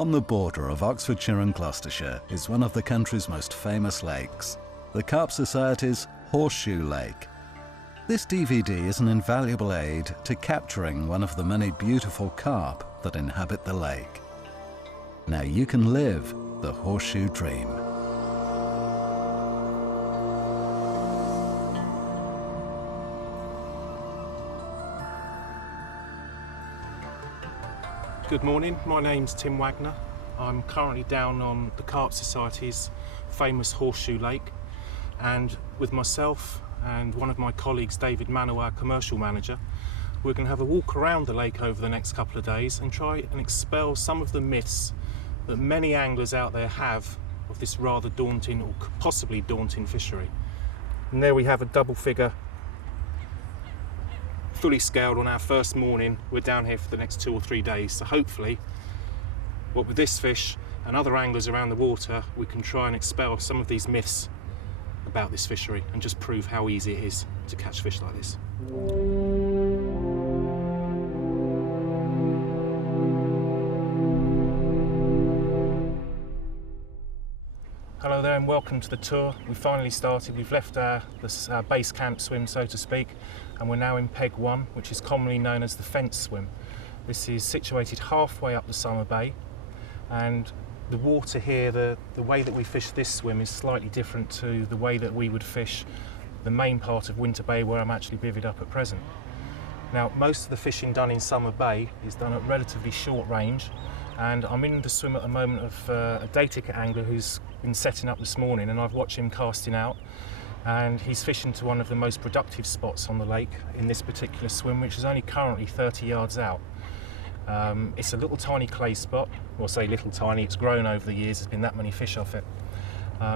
On the border of Oxfordshire and Gloucestershire is one of the country's most famous lakes, the Carp Society's Horseshoe Lake. This DVD is an invaluable aid to capturing one of the many beautiful carp that inhabit the lake. Now you can live the horseshoe dream. Good morning, my name's Tim Wagner. I'm currently down on the Carp Society's famous Horseshoe Lake, and with myself and one of my colleagues, David Mano, our commercial manager, we're going to have a walk around the lake over the next couple of days and try and expel some of the myths that many anglers out there have of this rather daunting or possibly daunting fishery. And there we have a double figure, fully scaled on our first morning. We're down here for the next 2 or 3 days, so hopefully, what with this fish and other anglers around the water, we can try and expel some of these myths about this fishery and just prove how easy it is to catch fish like this. Hello there and welcome to the tour. We finally started. We've left our base camp swim, so to speak, and we're now in Peg 1, which is commonly known as the fence swim. This is situated halfway up the Summer Bay, and the water here, the way that we fish this swim is slightly different to the way that we would fish the main part of Winter Bay, where I'm actually bivvied up at present. Now, most of the fishing done in Summer Bay is done at relatively short range, and I'm in the swim at the moment of a day ticket angler who's been setting up this morning, and I've watched him casting out, and he's fishing to one of the most productive spots on the lake in this particular swim, which is only currently 30 yards out. It's a little tiny clay spot, or say little tiny, it's grown over the years, there's been that many fish off it.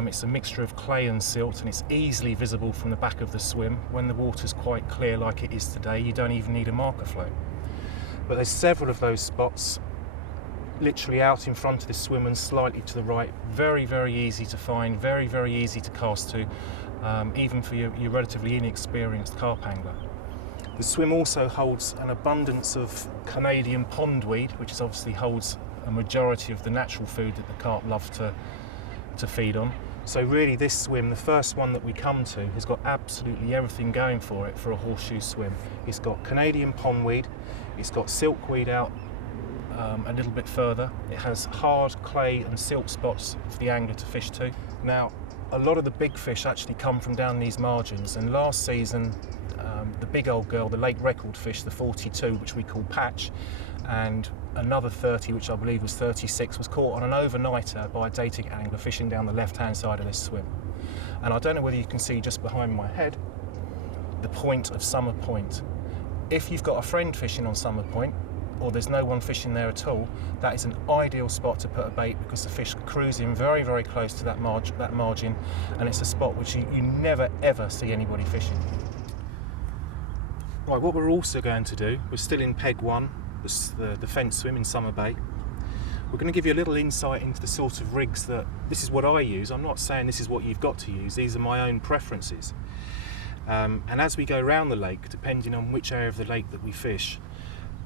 It's a mixture of clay and silt, and it's easily visible from the back of the swim. When the water's quite clear like it is today, you don't even need a marker float. But there's several of those spots literally out in front of the swim and slightly to the right. Very, very easy to find, very, very easy to cast to, even for your relatively inexperienced carp angler. The swim also holds an abundance of Canadian pondweed, which is obviously holds a majority of the natural food that the carp love to feed on. So really this swim, the first one that we come to, has got absolutely everything going for it for a horseshoe swim. It's got Canadian pondweed, it's got silkweed out a little bit further. It has hard clay and silt spots for the angler to fish to. Now, a lot of the big fish actually come from down these margins, and last season the big old girl, the lake record fish, the 42, which we call Patch, and another 30, which I believe was 36, was caught on an overnighter by a day ticket angler fishing down the left-hand side of this swim. And I don't know whether you can see just behind my head the point of Summer Point. If you've got a friend fishing on Summer Point, or there's no one fishing there at all, that is an ideal spot to put a bait, because the fish cruise in very, very close to that margin, and it's a spot which you never ever see anybody fishing. Right, what we're also going to do, we're still in Peg 1, the fence swim in Summer Bay. We're going to give you a little insight into the sort of rigs that, this is what I use. I'm not saying this is what you've got to use, these are my own preferences. And as we go around the lake, depending on which area of the lake that we fish,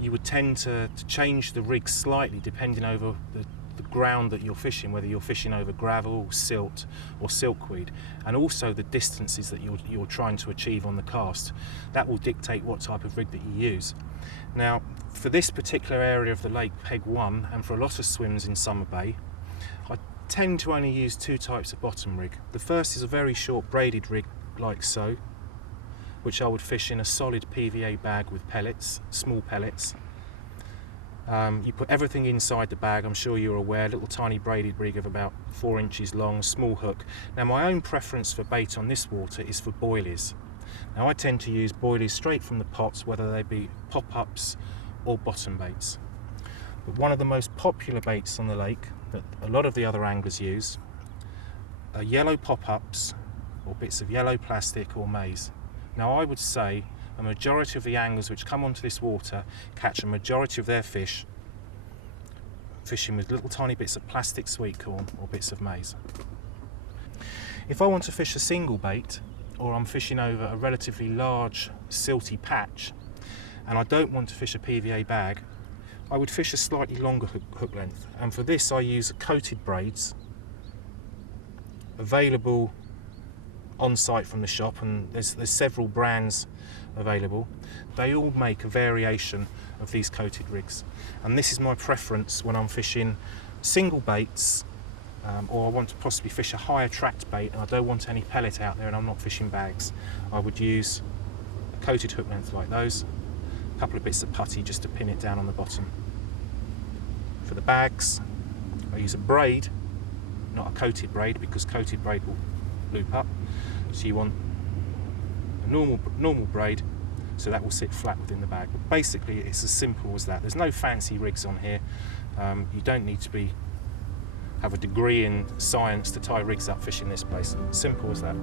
you would tend to change the rig slightly depending over the ground that you're fishing, whether you're fishing over gravel, silt or silkweed, and also the distances that you're trying to achieve on the cast. That will dictate what type of rig that you use. Now, for this particular area of the lake, Peg 1, and for a lot of swims in Summer Bay, I tend to only use 2 types of bottom rig. The first is a very short braided rig like so, which I would fish in a solid PVA bag with pellets, small pellets. You put everything inside the bag, I'm sure you're aware, a little tiny braided rig of about 4 inches long, small hook. Now, my own preference for bait on this water is for boilies. Now, I tend to use boilies straight from the pots, whether they be pop-ups or bottom baits. But one of the most popular baits on the lake that a lot of the other anglers use are yellow pop-ups or bits of yellow plastic or maize. Now, I would say a majority of the anglers which come onto this water catch a majority of their fish fishing with little tiny bits of plastic sweet corn or bits of maize. If I want to fish a single bait, or I'm fishing over a relatively large silty patch, and I don't want to fish a PVA bag, I would fish a slightly longer hook length, and for this I use coated braids available on site from the shop, and there's several brands available. They all make a variation of these coated rigs, and this is my preference when I'm fishing single baits, or I want to possibly fish a higher tracked bait and I don't want any pellet out there and I'm not fishing bags. I would use a coated hook length like those, a couple of bits of putty just to pin it down on the bottom. For the bags, I use a braid, not a coated braid, because coated braid will loop up. So you want a normal braid, so that will sit flat within the bag. But basically it's as simple as that. There's no fancy rigs on here. You don't need to have a degree in science to tie rigs up fishing this place. Simple as that.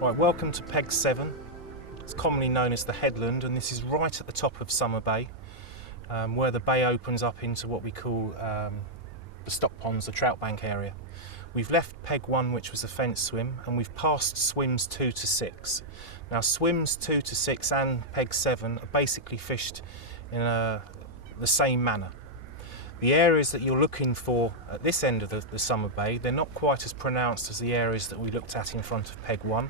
Right, welcome to Peg 7. It's commonly known as the Headland, and this is right at the top of Summer Bay, where the bay opens up into what we call the stock ponds, the trout bank area. We've left Peg 1, which was a fence swim, and we've passed swims 2 to 6. Now swims 2 to 6 and Peg 7 are basically fished in the same manner. The areas that you're looking for at this end of the Summer Bay, they're not quite as pronounced as the areas that we looked at in front of Peg 1.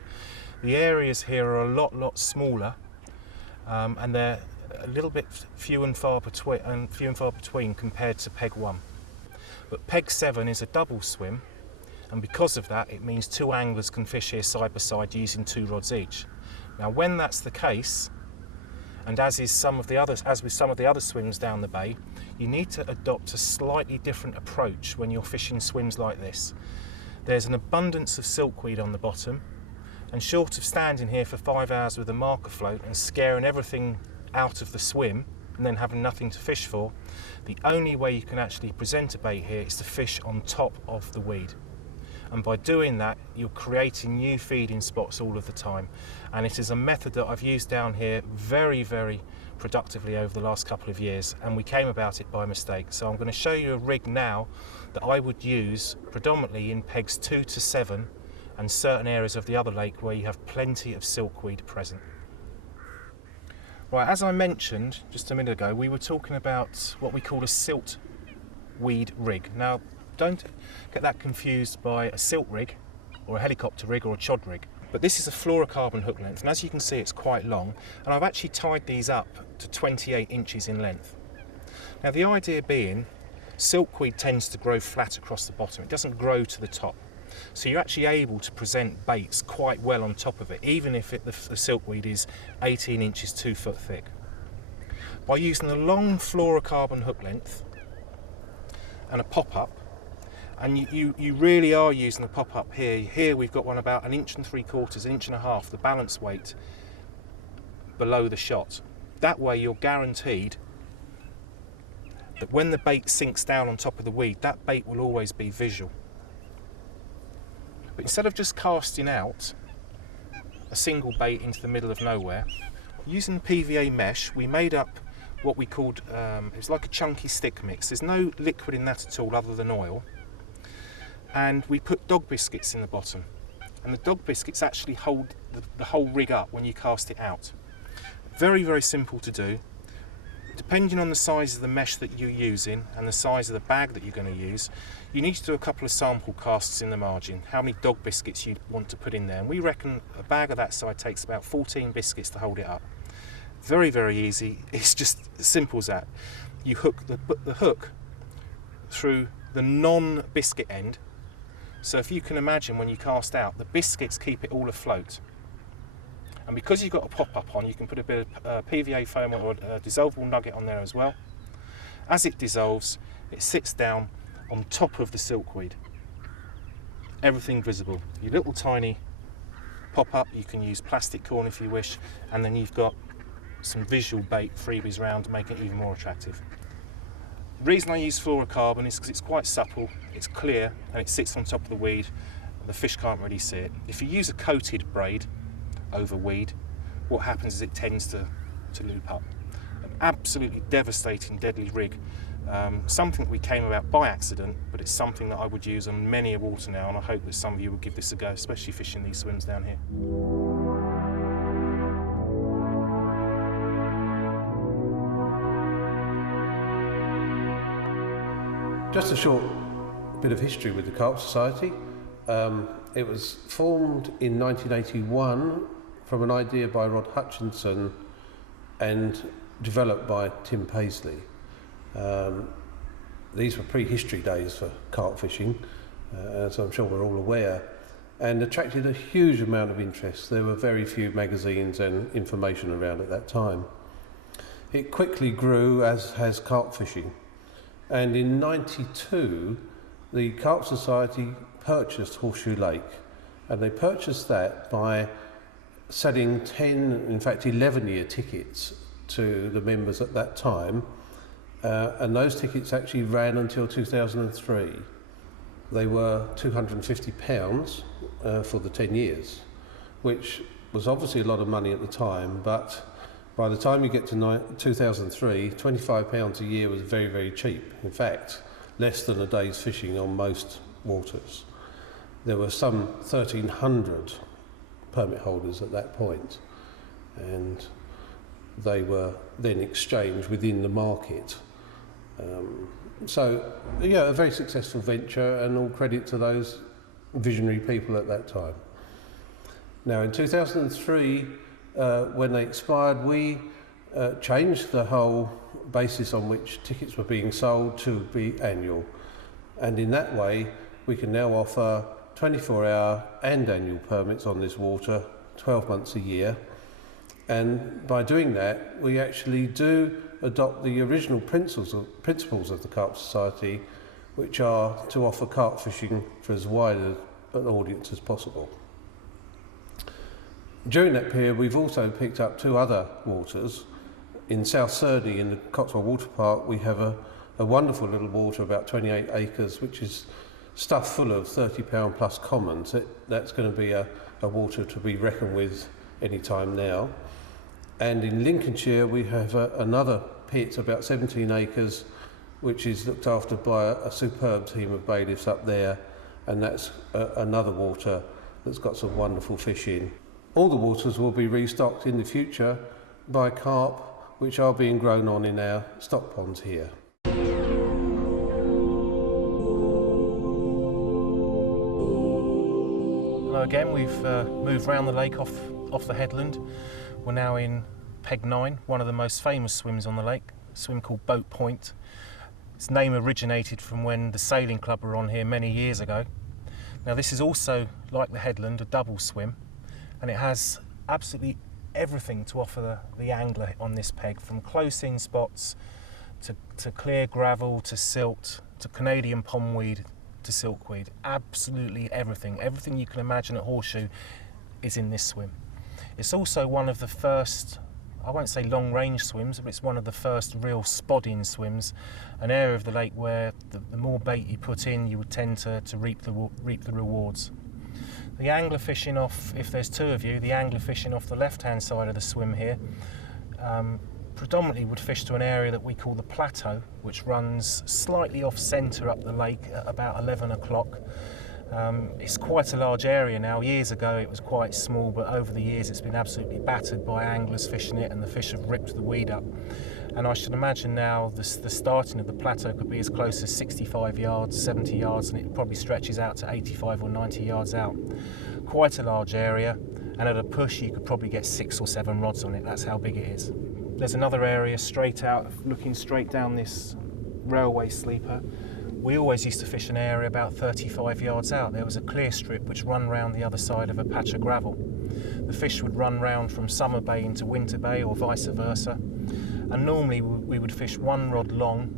The areas here are a lot smaller, and they're a little bit few and far between compared to Peg 1. But Peg 7 is a double swim, and because of that it means two anglers can fish here side by side using 2 rods each. Now when that's the case, and as with some of the other swims down the bay, you need to adopt a slightly different approach when you're fishing swims like this. There's an abundance of silkweed on the bottom, and short of standing here for 5 hours with a marker float and scaring everything out of the swim and then having nothing to fish for, the only way you can actually present a bait here is to fish on top of the weed. And by doing that, you're creating new feeding spots all of the time. And it is a method that I've used down here very productively over the last couple of years, and we came about it by mistake. So I'm going to show you a rig now that I would use predominantly in pegs 2 to 7 and certain areas of the other lake where you have plenty of silkweed present. Right, as I mentioned just a minute ago, we were talking about what we call a siltweed rig. Now, don't get that confused by a silt rig or a helicopter rig or a chod rig. But this is a fluorocarbon hook length, and as you can see it's quite long, and I've actually tied these up to 28 inches in length. Now the idea being, silkweed tends to grow flat across the bottom, it doesn't grow to the top. So you're actually able to present baits quite well on top of it, even if the silkweed is 18 inches 2 foot thick. By using a long fluorocarbon hook length and a pop-up, and you really are using the pop-up here. Here we've got one about 1 3/4 inch, 1.5 inches, the balance weight below the shot. That way you're guaranteed that when the bait sinks down on top of the weed, that bait will always be visual. But instead of just casting out a single bait into the middle of nowhere, using PVA mesh, we made up what we called, it was like a chunky stick mix. There's no liquid in that at all other than oil. And we put dog biscuits in the bottom, and the dog biscuits actually hold the whole rig up when you cast it out. Very simple to do. Depending on the size of the mesh that you're using and the size of the bag that you're going to use, you need to do a couple of sample casts in the margin, how many dog biscuits you want to put in there, and we reckon a bag of that size takes about 14 biscuits to hold it up. Very easy. It's just as simple as that. You hook the hook through the non-biscuit end. So if you can imagine, when you cast out, the biscuits keep it all afloat. And because you've got a pop-up on, you can put a bit of PVA foam or a dissolvable nugget on there as well. As it dissolves, it sits down on top of the silkweed. everything visible. Your little tiny pop-up, you can use plastic corn if you wish, and then you've got some visual bait freebies around to make it even more attractive. The reason I use fluorocarbon is because it's quite supple, it's clear, and it sits on top of the weed, and the fish can't really see it. If you use a coated braid over weed, what happens is it tends to loop up. An absolutely devastating, deadly rig. Something that we came about by accident, but it's something that I would use on many a water now, and I hope that some of you will give this a go, especially fishing these swims down here. Just a short bit of history with the Carp Society. It was formed in 1981 from an idea by Rod Hutchinson and developed by Tim Paisley. These were prehistory days for carp fishing, as I'm sure we're all aware, and attracted a huge amount of interest. There were very few magazines and information around at that time. It quickly grew, as has carp fishing, and in '92 the Carp Society purchased Horseshoe Lake, and they purchased that by selling 10, in fact 11-year tickets to the members at that time, and those tickets actually ran until 2003. They were £250 for the 10 years, which was obviously a lot of money at the time, but by the time you get to 2003, £25 a year was very, very cheap. In fact, less than a day's fishing on most waters. There were some 1,300 permit holders at that point, and they were then exchanged within the market. So, yeah, a very successful venture, and all credit to those visionary people at that time. Now, in 2003, when they expired, we changed the whole basis on which tickets were being sold to be annual, and in that way we can now offer 24-hour and annual permits on this water, 12 months a year. And by doing that, we actually do adopt the original principles of the Carp Society, which are to offer carp fishing for as wide an audience as possible. During that period, we've also picked up 2 other waters. In South Surdey, in the Cotswolds Water Park, we have a wonderful little water, about 28 acres, which is stuffed full of 30-pound plus commons. That's going to be a water to be reckoned with any time now. And in Lincolnshire, we have another pit, about 17 acres, which is looked after by a superb team of bailiffs up there, and that's another water that's got some wonderful fish in. All the waters will be restocked in the future by carp, which are being grown on in our stock ponds here. Hello again, we've moved round the lake off the headland. We're now in Peg 9, one of the most famous swims on the lake, a swim called Boat Point. Its name originated from when the sailing club were on here many years ago. Now this is also, like the headland, a double swim, and it has absolutely everything to offer the angler on this peg, from close-in spots to clear gravel to silt to Canadian pondweed to silkweed. Absolutely everything. Everything you can imagine at Horseshoe is in this swim. It's also one of the first, I won't say long-range swims, but it's one of the first real spod-in swims, an area of the lake where the more bait you put in, you would tend to reap the rewards. The angler fishing off, if there's 2 of you, the angler fishing off the left-hand side of the swim here predominantly would fish to an area that we call the plateau, which runs slightly off-centre up the lake at about 11 o'clock. It's quite a large area now. Years ago it was quite small, but over the years it's been absolutely battered by anglers fishing it, and the fish have ripped the weed up. And I should imagine now the starting of the plateau could be as close as 65 yards, 70 yards, and it probably stretches out to 85 or 90 yards out. Quite a large area, and at a push you could probably get 6 or 7 rods on it. That's how big it is. There's another area straight out, looking straight down this railway sleeper. We always used to fish an area about 35 yards out. There was a clear strip which ran round the other side of a patch of gravel. The fish would run round from Summer Bay into Winter Bay or vice versa. And normally we would fish 1 rod long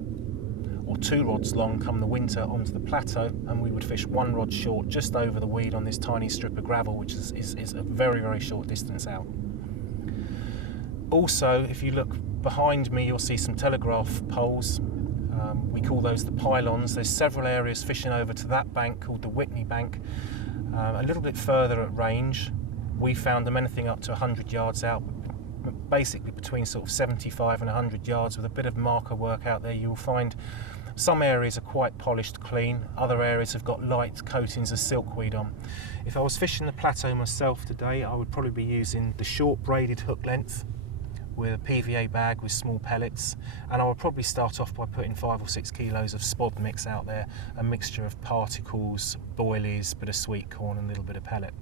or 2 rods long come the winter onto the plateau, and we would fish 1 rod short just over the weed on this tiny strip of gravel, which is a very, very short distance out. Also, if you look behind me, you'll see some telegraph poles. We call those the pylons. There's several areas fishing over to that bank called the Whitney Bank. A little bit further at range, we found them anything up to 100 yards out, basically between sort of 75 and 100 yards with a bit of marker work out there. You'll find some areas are quite polished clean, other areas have got light coatings of silkweed on. If I was fishing the plateau myself today, I would probably be using the short braided hook length with a PVA bag with small pellets, and I would probably start off by putting 5 or 6 kilos of spod mix out there, a mixture of particles, boilies, bit of sweet corn and a little bit of pellet.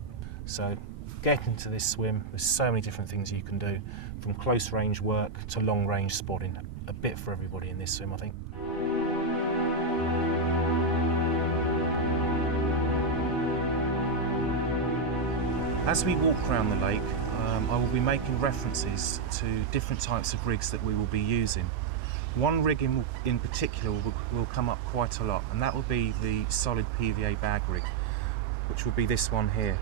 So get into this swim, there's so many different things you can do, from close range work to long range spodding. A bit for everybody in this swim, I think. As we walk around the lake, I will be making references to different types of rigs that we will be using. One rig in particular will come up quite a lot, and that will be the solid PVA bag rig, which will be this one here.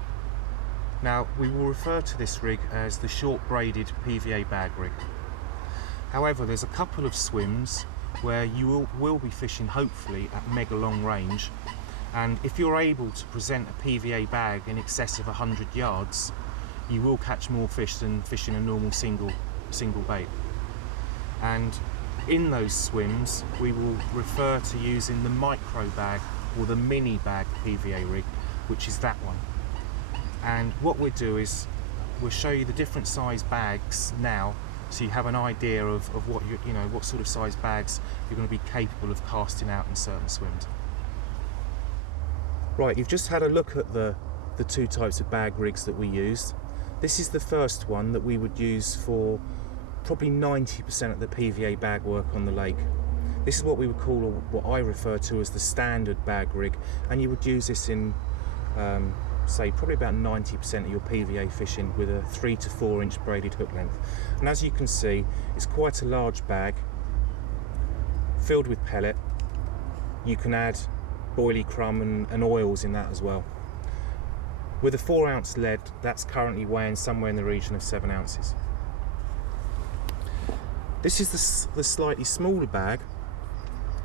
Now, we will refer to this rig as the short braided PVA bag rig. However, there's a couple of swims where you will be fishing hopefully at mega long range, and if you're able to present a PVA bag in excess of 100 yards, you will catch more fish than fishing a normal single bait. And in those swims, we will refer to using the micro bag or the mini bag PVA rig, which is that one. And what we'll do is we'll show you the different size bags now, so you have an idea of what what sort of size bags you're going to be capable of casting out in certain swims. Right, you've just had a look at the 2 types of bag rigs that we used. This is the first one that we would use for probably 90% of the PVA bag work on the lake. This is what we would call, or what I refer to as the standard bag rig, and you would use this in say probably about 90% of your PVA fishing with a 3 to 4 inch braided hook length. And as you can see, it's quite a large bag filled with pellet. You can add boilie crumb and oils in that as well. With a 4 ounce lead, that's currently weighing somewhere in the region of 7 ounces. This is the slightly smaller bag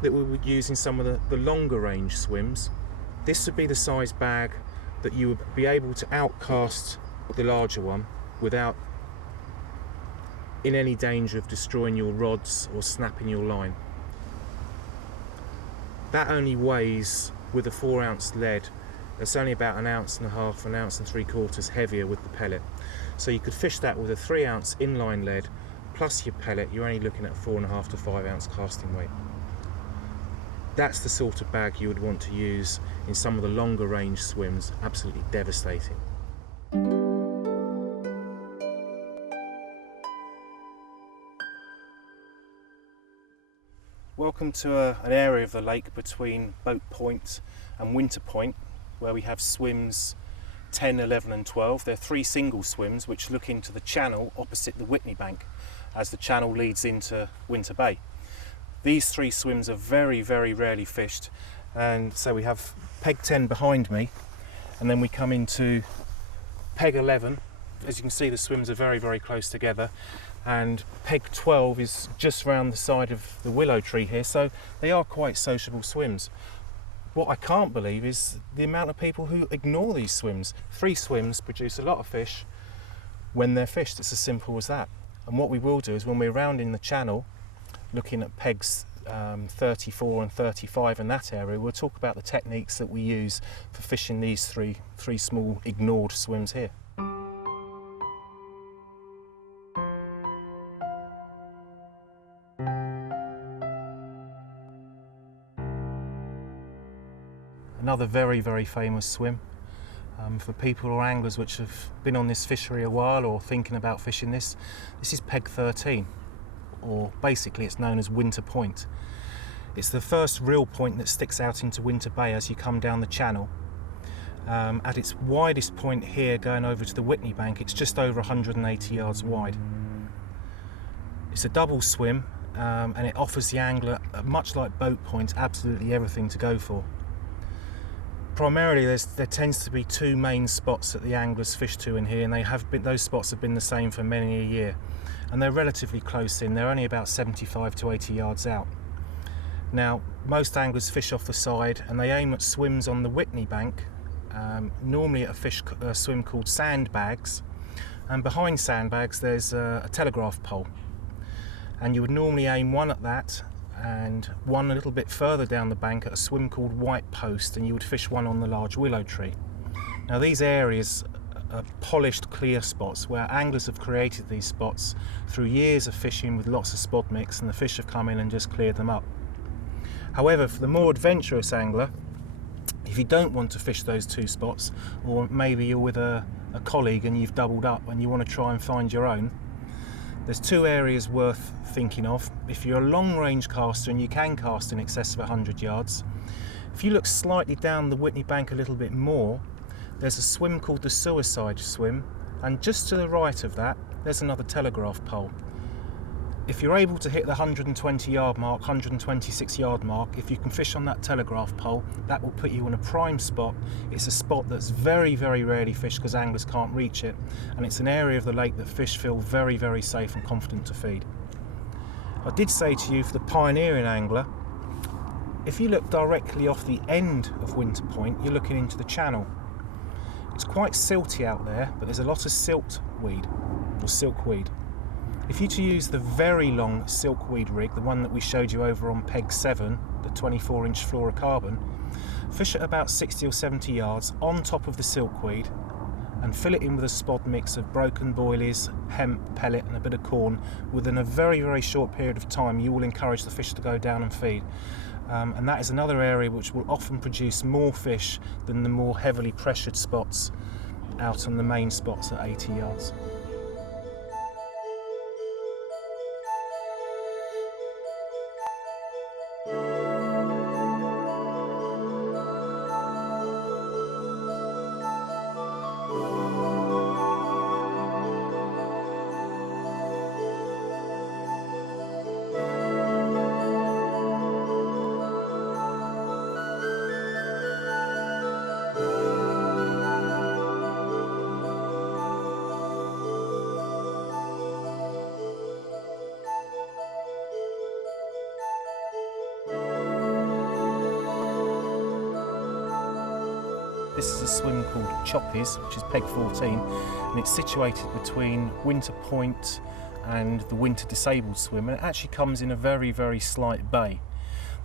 that we would use in some of the longer range swims. This would be the size bag that you would be able to outcast the larger one without in any danger of destroying your rods or snapping your line. That only weighs, with a 4 ounce lead, it's only about 1.5 ounces, 1.75 ounces heavier with the pellet. So you could fish that with a 3 ounce inline lead plus your pellet. You're only looking at 4.5 to 5 ounce casting weight. That's the sort of bag you would want to use in some of the longer range swims. Absolutely devastating. Welcome to an area of the lake between Boat Point and Winter Point, where we have swims 10, 11 and 12. They're 3 single swims which look into the channel opposite the Whitney Bank as the channel leads into Winter Bay. These 3 swims are very, very rarely fished, and so we have peg 10 behind me, and then we come into peg 11. As you can see, the swims are very, very close together, and peg 12 is just round the side of the willow tree here, so they are quite sociable swims. What I can't believe is the amount of people who ignore these swims. 3 swims produce a lot of fish when they're fished. It's as simple as that. And what we will do is, when we're rounding the channel, looking at pegs 34 and 35 in that area, we'll talk about the techniques that we use for fishing these three small ignored swims here. Another very, very famous swim for people or anglers which have been on this fishery a while or thinking about fishing this. This is peg 13, or basically it's known as Winter Point. It's the first real point that sticks out into Winter Bay as you come down the channel. At its widest point here, going over to the Whitney Bank, it's just over 180 yards wide. It's a double swim, and it offers the angler, much like boat points, absolutely everything to go for. Primarily there tends to be two main spots that the anglers fish to in here, and those spots have been the same for many a year, and they're relatively close in. They're only about 75 to 80 yards out. Now most anglers fish off the side and they aim at swims on the Whitney bank, normally at a swim called Sandbags, and behind Sandbags there's a telegraph pole, and you would normally aim one at that and one a little bit further down the bank at a swim called White Post, and you would fish one on the large willow tree. Now these areas are polished clear spots where anglers have created these spots through years of fishing with lots of spod mix, and the fish have come in and just cleared them up. However, for the more adventurous angler, if you don't want to fish those two spots, or maybe you're with a colleague and you've doubled up and you want to try and find your own, there's two areas worth thinking of. If you're a long range caster and you can cast in excess of 100 yards, if you look slightly down the Whitney bank a little bit more, there's a swim called the Suicide Swim, and just to the right of that there's another telegraph pole. If you're able to hit the 120 yard mark, 126 yard mark, if you can fish on that telegraph pole, that will put you in a prime spot. It's a spot that's very, very rarely fished because anglers can't reach it, and it's an area of the lake that fish feel very, very safe and confident to feed. I did say to you, for the pioneering angler, if you look directly off the end of Winter Point, you're looking into the channel. It's quite silty out there, but there's a lot of siltweed or silkweed. If you to use the very long silkweed rig, the one that we showed you over on peg 7, the 24-inch fluorocarbon, fish at about 60 or 70 yards on top of the silkweed and fill it in with a spod mix of broken boilies, hemp, pellet and a bit of corn. Within a very, very short period of time you will encourage the fish to go down and feed. And that is another area which will often produce more fish than the more heavily pressured spots out on the main spots at 80 yards. This is a swim called Choppies, which is peg 14, and it's situated between Winter Point and the Winter Disabled Swim, and it actually comes in a very, very slight bay.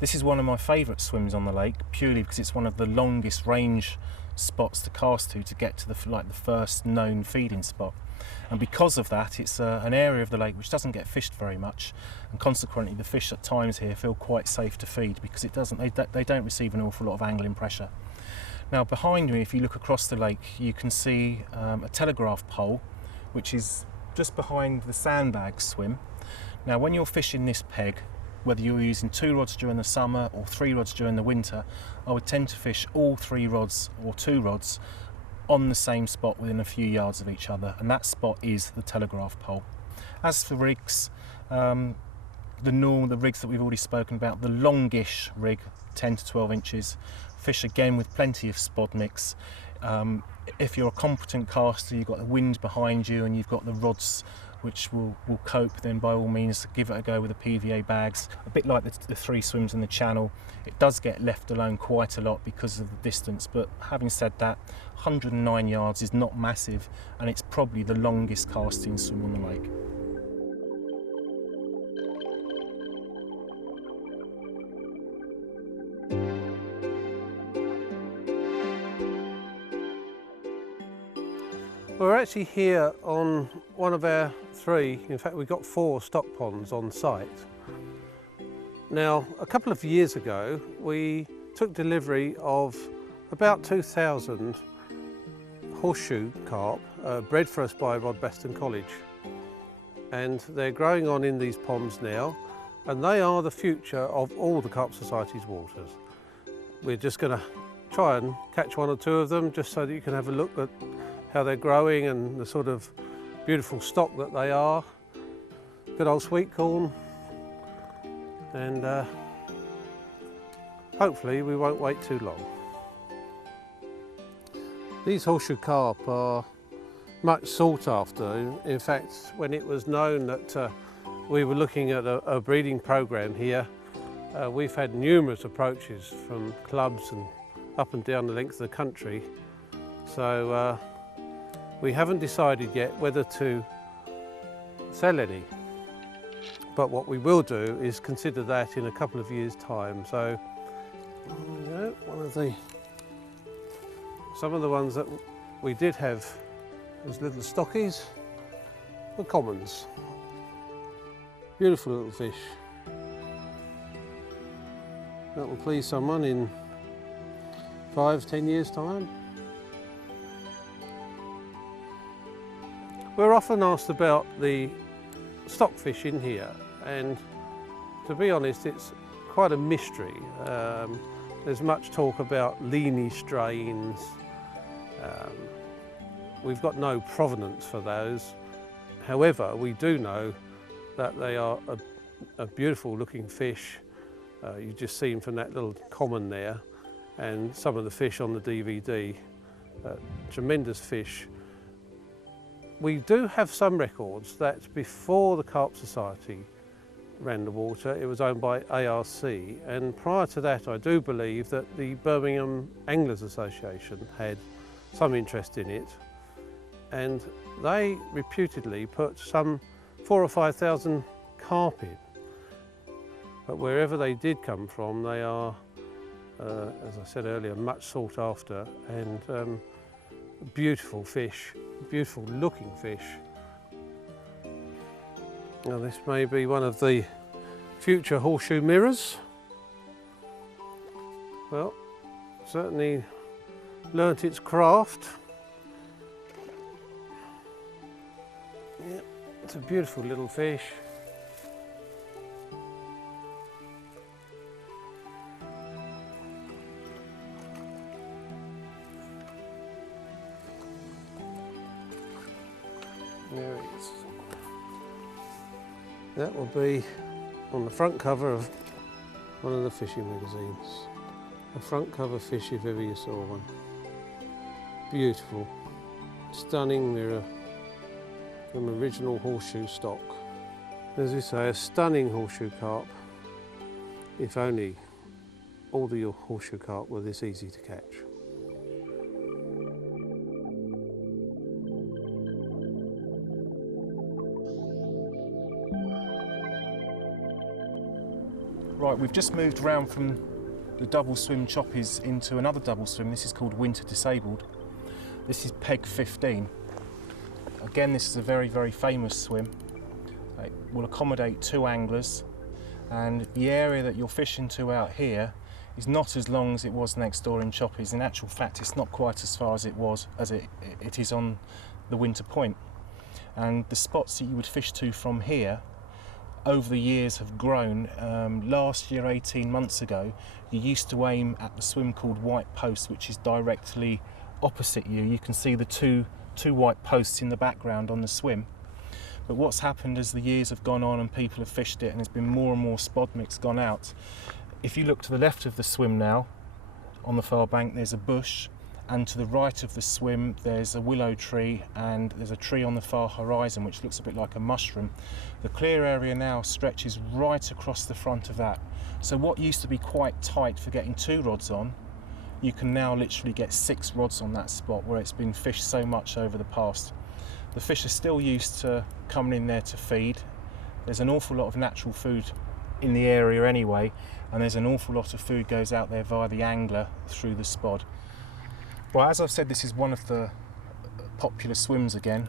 This is one of my favourite swims on the lake, purely because it's one of the longest range spots to cast to get to the first known feeding spot. And because of that, it's an area of the lake which doesn't get fished very much, and consequently the fish at times here feel quite safe to feed because they don't receive an awful lot of angling pressure. Now behind me, if you look across the lake, you can see a telegraph pole which is just behind the Sandbags swim. Now when you're fishing this peg, whether you're using 2 rods during the summer or 3 rods during the winter, I would tend to fish all 3 rods or 2 rods on the same spot within a few yards of each other, and that spot is the telegraph pole. As for rigs, the rigs that we've already spoken about, the longish rig, 10 to 12 inches, fish again with plenty of spod mix. If you're a competent caster, you've got the wind behind you and you've got the rods which will cope, then by all means give it a go with the PVA bags. A bit like the 3 swims in the channel, it does get left alone quite a lot because of the distance, but having said that, 109 yards is not massive, and it's probably the longest casting swim on the lake. We're actually here on one of our 3, in fact we've got 4 stock ponds on site. Now a couple of years ago we took delivery of about 2,000 horseshoe carp bred for us by Rodbaston College, and they're growing on in these ponds now, and they are the future of all the Carp Society's waters. We're just going to try and catch 1 or 2 of them just so that you can have a look at how they're growing and the sort of beautiful stock that they are. Good old sweet corn, and hopefully we won't wait too long. These horseshoe carp are much sought after. In fact, when it was known that we were looking at a breeding program here, we've had numerous approaches from clubs and up and down the length of the country. So we haven't decided yet whether to sell any. But what we will do is consider that in a couple of years' time. So, some of the ones that we did have as little stockies were commons. Beautiful little fish. That will please someone in 5–10 years' time. We're often asked about the stockfish in here, and to be honest, it's quite a mystery. There's much talk about leany strains. We've got no provenance for those. However, we do know that they are a beautiful looking fish. You just see them from that little common there, and some of the fish on the DVD, tremendous fish. We do have some records that before the Carp Society ran the water, it was owned by ARC, and prior to that I do believe that the Birmingham Anglers Association had some interest in it, and they reputedly put some 4,000 or 5,000 carp in. But wherever they did come from, they are, as I said earlier, much sought after, and beautiful fish, beautiful looking fish. Now this may be one of the future horseshoe mirrors. Well, certainly learnt its craft. Yeah, it's a beautiful little fish. There he is. That will be on the front cover of one of the fishing magazines. A front cover fish if ever you saw one. Beautiful, stunning mirror from original horseshoe stock. As we say, a stunning horseshoe carp. If only all the horseshoe carp were this easy to catch. Right, we've just moved around from the double swim Choppies into another double swim. This is called Winter Disabled. This is Peg 15. Again, this is a very, very famous swim. It will accommodate 2 anglers, and the area that you're fishing to out here is not as long as it was next door in Choppies. In actual fact, it's not quite as far as it was as it is on the Winter Point. And the spots that you would fish to from here over the years have grown. Last year, 18 months ago, you used to aim at the swim called White Post, which is directly opposite you. You can see the two white posts in the background on the swim. But what's happened as the years have gone on and people have fished it, and there's been more and more spod mix gone out. If you look to the left of the swim now, on the far bank, there's a bush, and to the right of the swim there's a willow tree, and there's a tree on the far horizon which looks a bit like a mushroom. The clear area now stretches right across the front of that. So what used to be quite tight for getting 2 rods on, you can now literally get 6 rods on that spot where it's been fished so much over the past. The fish are still used to coming in there to feed. There's an awful lot of natural food in the area anyway, and there's an awful lot of food goes out there via the angler through the spod. Well, as I've said, this is one of the popular swims again,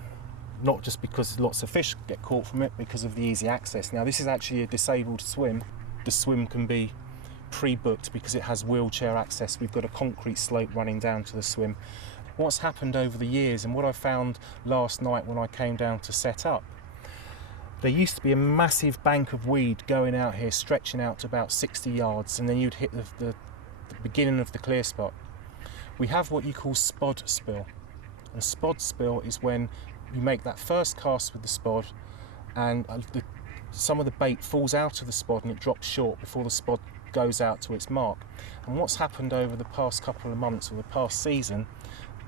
not just because lots of fish get caught from it, because of the easy access. Now, this is actually a disabled swim. The swim can be pre-booked because it has wheelchair access. We've got a concrete slope running down to the swim. What's happened over the years, and what I found last night when I came down to set up, there used to be a massive bank of weed going out here, stretching out to about 60 yards, and then you'd hit the beginning of the clear spot. We have what you call spod spill, and spod spill is when you make that first cast with the spod and the some of the bait falls out of the spod and it drops short before the spod goes out to its mark. And what's happened over the past couple of months or the past season,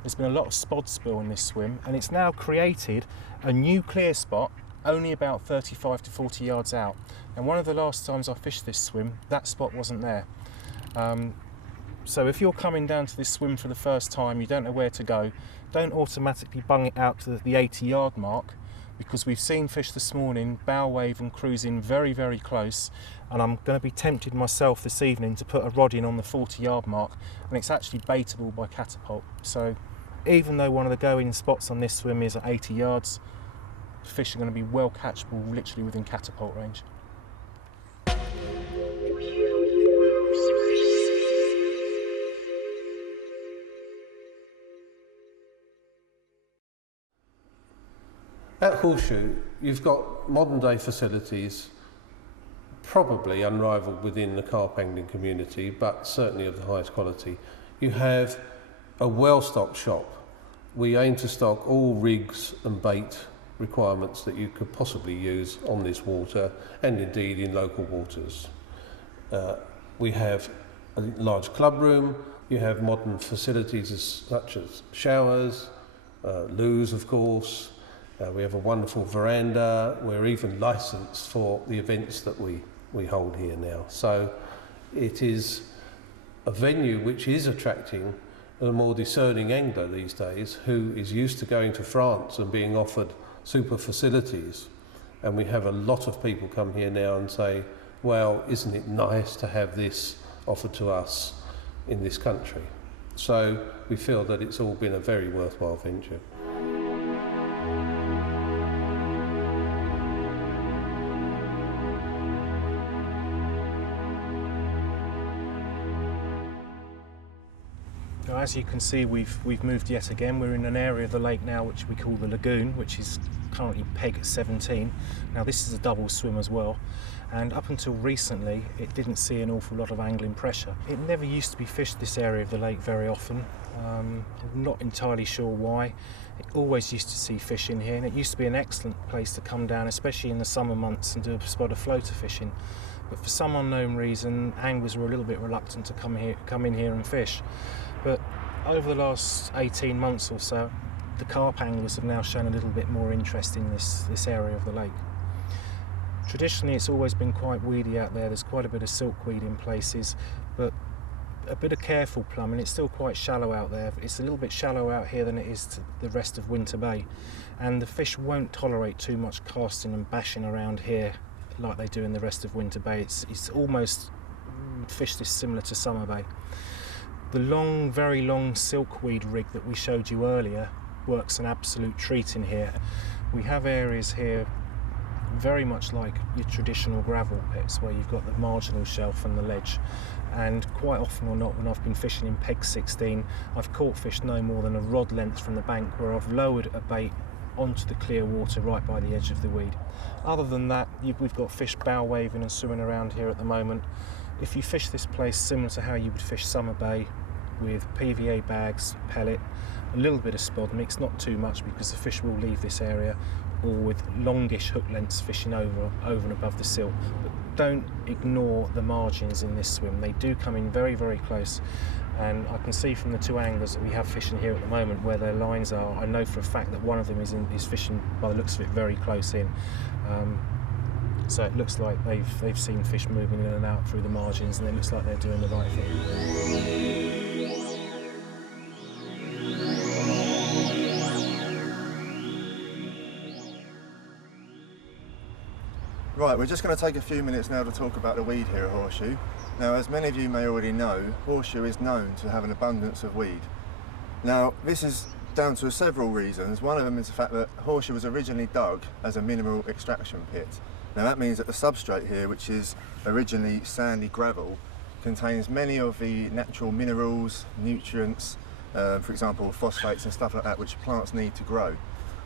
there's been a lot of spod spill in this swim, and it's now created a new clear spot only about 35 to 40 yards out. And one of the last times I fished this swim, that spot wasn't there. So if you're coming down to this swim for the first time, you don't know where to go, don't automatically bung it out to the 80-yard mark, because we've seen fish this morning bow wave and cruise in very, very close, and I'm going to be tempted myself this evening to put a rod in on the 40-yard mark, and it's actually baitable by catapult. So even though one of the go-in spots on this swim is at 80 yards, fish are going to be well catchable literally within catapult range. At Horseshoe, you've got modern day facilities, probably unrivaled within the carp angling community, but certainly of the highest quality. You have a well-stocked shop. We aim to stock all rigs and bait requirements that you could possibly use on this water, and indeed in local waters. We have a large club room. You have modern facilities such as showers, loos of course. We have a wonderful veranda. We're even licensed for the events that we hold here now. So it is a venue which is attracting a more discerning angler these days, who is used to going to France and being offered super facilities. And we have a lot of people come here now and say, well, isn't it nice to have this offered to us in this country? So we feel that it's all been a very worthwhile venture. Now, as you can see, we've moved yet again. We're in an area of the lake now which we call the Lagoon, which is currently peg at 17. Now this is a double swim as well, and up until recently it didn't see an awful lot of angling pressure. It never used to be fished this area of the lake very often. I'm not entirely sure why. It always used to see fish in here, and it used to be an excellent place to come down, especially in the summer months, and do a spot of floater fishing. But for some unknown reason, anglers were a little bit reluctant to come in here and fish. But over the last 18 months or so, the carp anglers have now shown a little bit more interest in this area of the lake. Traditionally, it's always been quite weedy out there. There's quite a bit of silkweed in places, but a bit of careful plumbing. It's still quite shallow out there. It's a little bit shallower out here than it is to the rest of Winter Bay, and the fish won't tolerate too much casting and bashing around here like they do in the rest of Winter Bay. It's almost fish this similar to Summer Bay. The long, very long silkweed rig that we showed you earlier works an absolute treat in here. We have areas here very much like your traditional gravel pits, where you've got the marginal shelf and the ledge, and quite often or not, when I've been fishing in peg 16, I've caught fish no more than a rod length from the bank, where I've lowered a bait onto the clear water right by the edge of the weed. Other than that, we've got fish bow waving and swimming around here at the moment. If you fish this place similar to how you would fish Summer Bay, with PVA bags, pellet, a little bit of spod mix, not too much because the fish will leave this area, or with longish hook lengths fishing over and above the silt. But don't ignore the margins in this swim. They do come in very, very close, and I can see from the two anglers that we have fishing here at the moment where their lines are. I know for a fact that one of them is fishing, by the looks of it, very close in. So it looks like they've seen fish moving in and out through the margins, and it looks like they're doing the right thing. Right, we're just going to take a few minutes now to talk about the weed here at Horseshoe. Now, as many of you may already know, Horseshoe is known to have an abundance of weed. Now, this is down to several reasons. One of them is the fact that Horseshoe was originally dug as a mineral extraction pit. Now that means that the substrate here, which is originally sandy gravel, contains many of the natural minerals, nutrients, for example phosphates and stuff like that, which plants need to grow.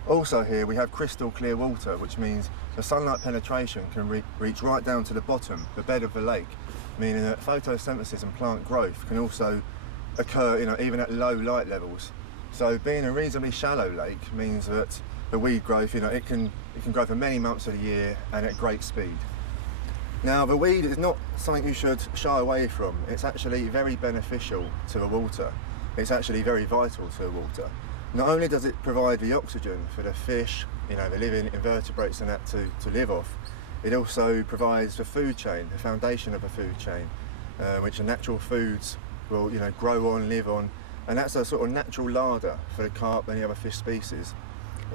Also here we have crystal clear water, which means the sunlight penetration can reach right down to the bottom, the bed of the lake, meaning that photosynthesis and plant growth can also occur, even at low light levels. So being a reasonably shallow lake means that the weed growth, it can grow for many months of the year and at great speed. Now, the weed is not something you should shy away from. It's actually very beneficial to the water. It's actually very vital to the water. Not only does it provide the oxygen for the fish, the living invertebrates and that to live off, it also provides the food chain, the foundation of the food chain, which the natural foods will grow on, live on, and that's a sort of natural larder for the carp and the other fish species.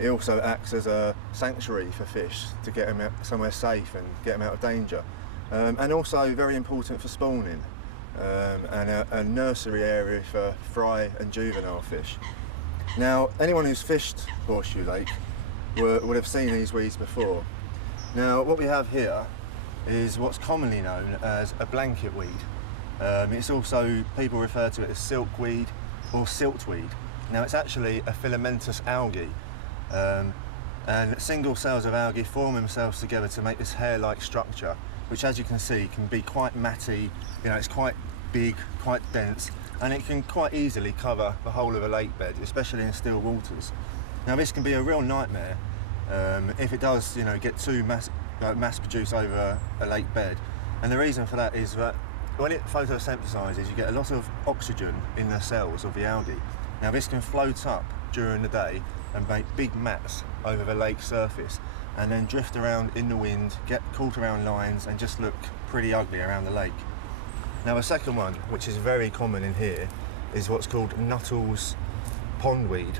It also acts as a sanctuary for fish to get them out somewhere safe and get them out of danger, and also very important for spawning, and a nursery area for fry and juvenile fish. Now, anyone who's fished Horseshoe Lake would have seen these weeds before. Now, what we have here is what's commonly known as a blanket weed. It's also, people refer to it as silkweed or siltweed. Now, it's actually a filamentous algae, and single cells of algae form themselves together to make this hair-like structure, which, as you can see, can be quite matty. It's quite big, quite dense, and it can quite easily cover the whole of a lake bed, especially in still waters. Now, this can be a real nightmare if it does, get too mass produced over a lake bed. And the reason for that is that when it photosynthesizes, you get a lot of oxygen in the cells of the algae. Now, this can float up during the day and make big mats over the lake surface, and then drift around in the wind, get caught around lines, and just look pretty ugly around the lake. Now, the second one, which is very common in here, is what's called Nuttall's pondweed.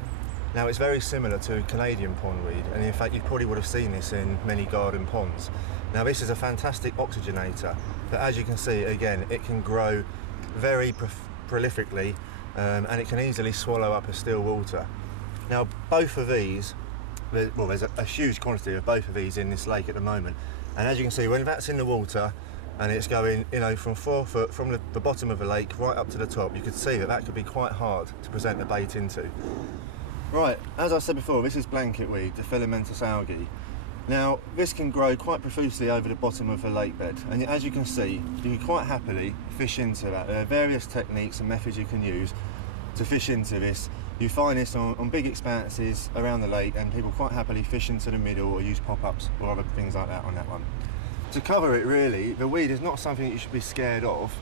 Now, it's very similar to Canadian pondweed, and in fact you probably would have seen this in many garden ponds. Now, this is a fantastic oxygenator, but as you can see, again, it can grow very prolifically, and it can easily swallow up a still water. Now, both of these, there's a huge quantity of both of these in this lake at the moment, and as you can see, when that's in the water and it's going, from 4 foot from the bottom of the lake right up to the top, you could see that could be quite hard to present the bait into. Right, as I said before, this is blanket weed, the filamentous algae. Now, this can grow quite profusely over the bottom of the lake bed, and as you can see, you can quite happily fish into that. There are various techniques and methods you can use to fish into this. You find this on big expanses around the lake, and people quite happily fish into the middle or use pop-ups or other things like that on that one. To cover it, really, the weed is not something you should be scared of.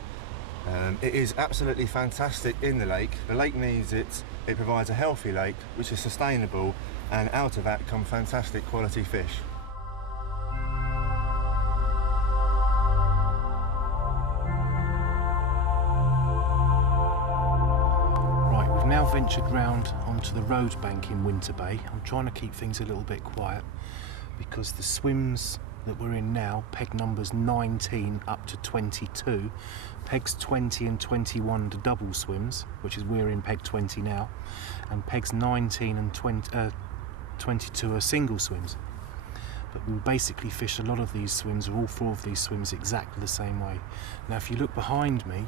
It is absolutely fantastic in the lake. The lake needs it. It provides a healthy lake, which is sustainable, and out of that come fantastic quality fish. Right, we've now ventured round onto the road bank in Winter Bay. I'm trying to keep things a little bit quiet because the swims that we're in now, peg numbers 19 up to 22, pegs 20 and 21 to double swims, which is we're in peg 20 now, and pegs 19 and 22 are single swims. But we'll basically fish a lot of these swims, or all 4 of these swims, exactly the same way. Now, if you look behind me,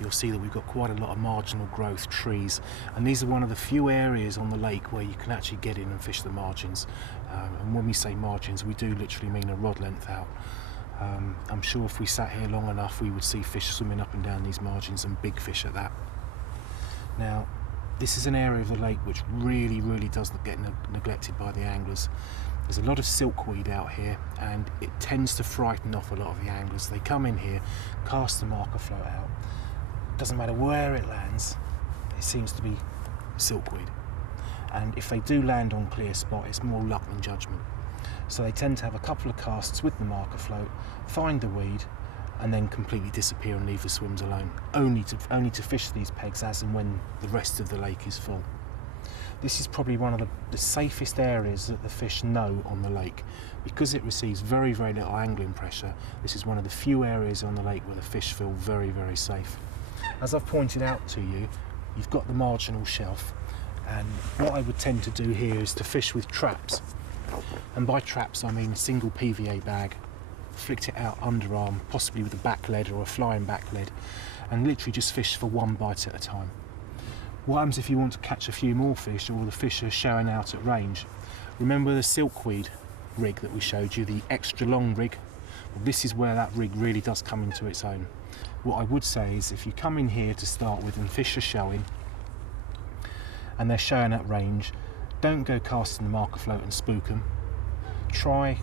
you'll see that we've got quite a lot of marginal growth trees, and these are one of the few areas on the lake where you can actually get in and fish the margins. And when we say margins, we do literally mean a rod length out. I'm sure if we sat here long enough, we would see fish swimming up and down these margins, and big fish at that. Now, this is an area of the lake which really does get neglected by the anglers. There's a lot of silkweed out here, and it tends to frighten off a lot of the anglers. They come in here, cast the marker float out. Doesn't matter where it lands, it seems to be silkweed. And if they do land on clear spot, it's more luck than judgment. So they tend to have a couple of casts with the marker float, find the weed, and then completely disappear and leave the swims alone, only to fish these pegs as and when the rest of the lake is full. This is probably one of the safest areas that the fish know on the lake. Because it receives very little angling pressure, this is one of the few areas on the lake where the fish feel very safe. As I've pointed out to you, you've got the marginal shelf, and what I would tend to do here is to fish with traps. And by traps I mean a single PVA bag, flicked it out underarm, possibly with a back lead or a flying back lead, and literally just fish for one bite at a time. What happens if you want to catch a few more fish, or the fish are showing out at range? Remember the silkweed rig that we showed you, the extra long rig? Well, this is where that rig really does come into its own. What I would say is, if you come in here to start with and fish are showing, and they're showing at range, don't go casting the marker float and spook them. Try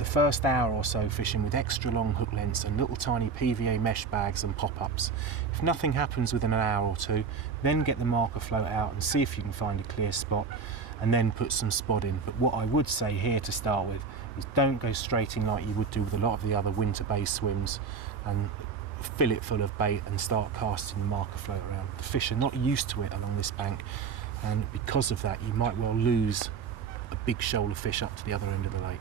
the first hour or so fishing with extra long hook lengths and little tiny PVA mesh bags and pop-ups. If nothing happens within an hour or two, then get the marker float out and see if you can find a clear spot, and then put some spod in. But what I would say here to start with is don't go straight in like you would do with a lot of the other winter-based swims and fill it full of bait and start casting the marker float around. The fish are not used to it along this bank, and because of that you might well lose a big shoal of fish up to the other end of the lake.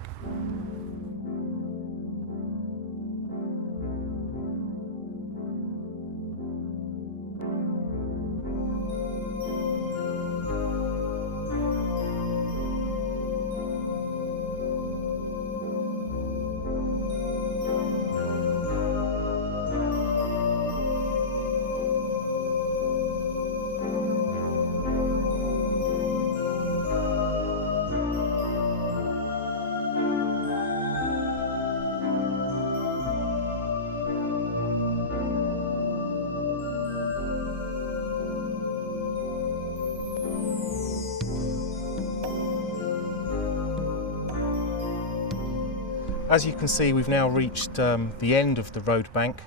As you can see, we've now reached the end of the road bank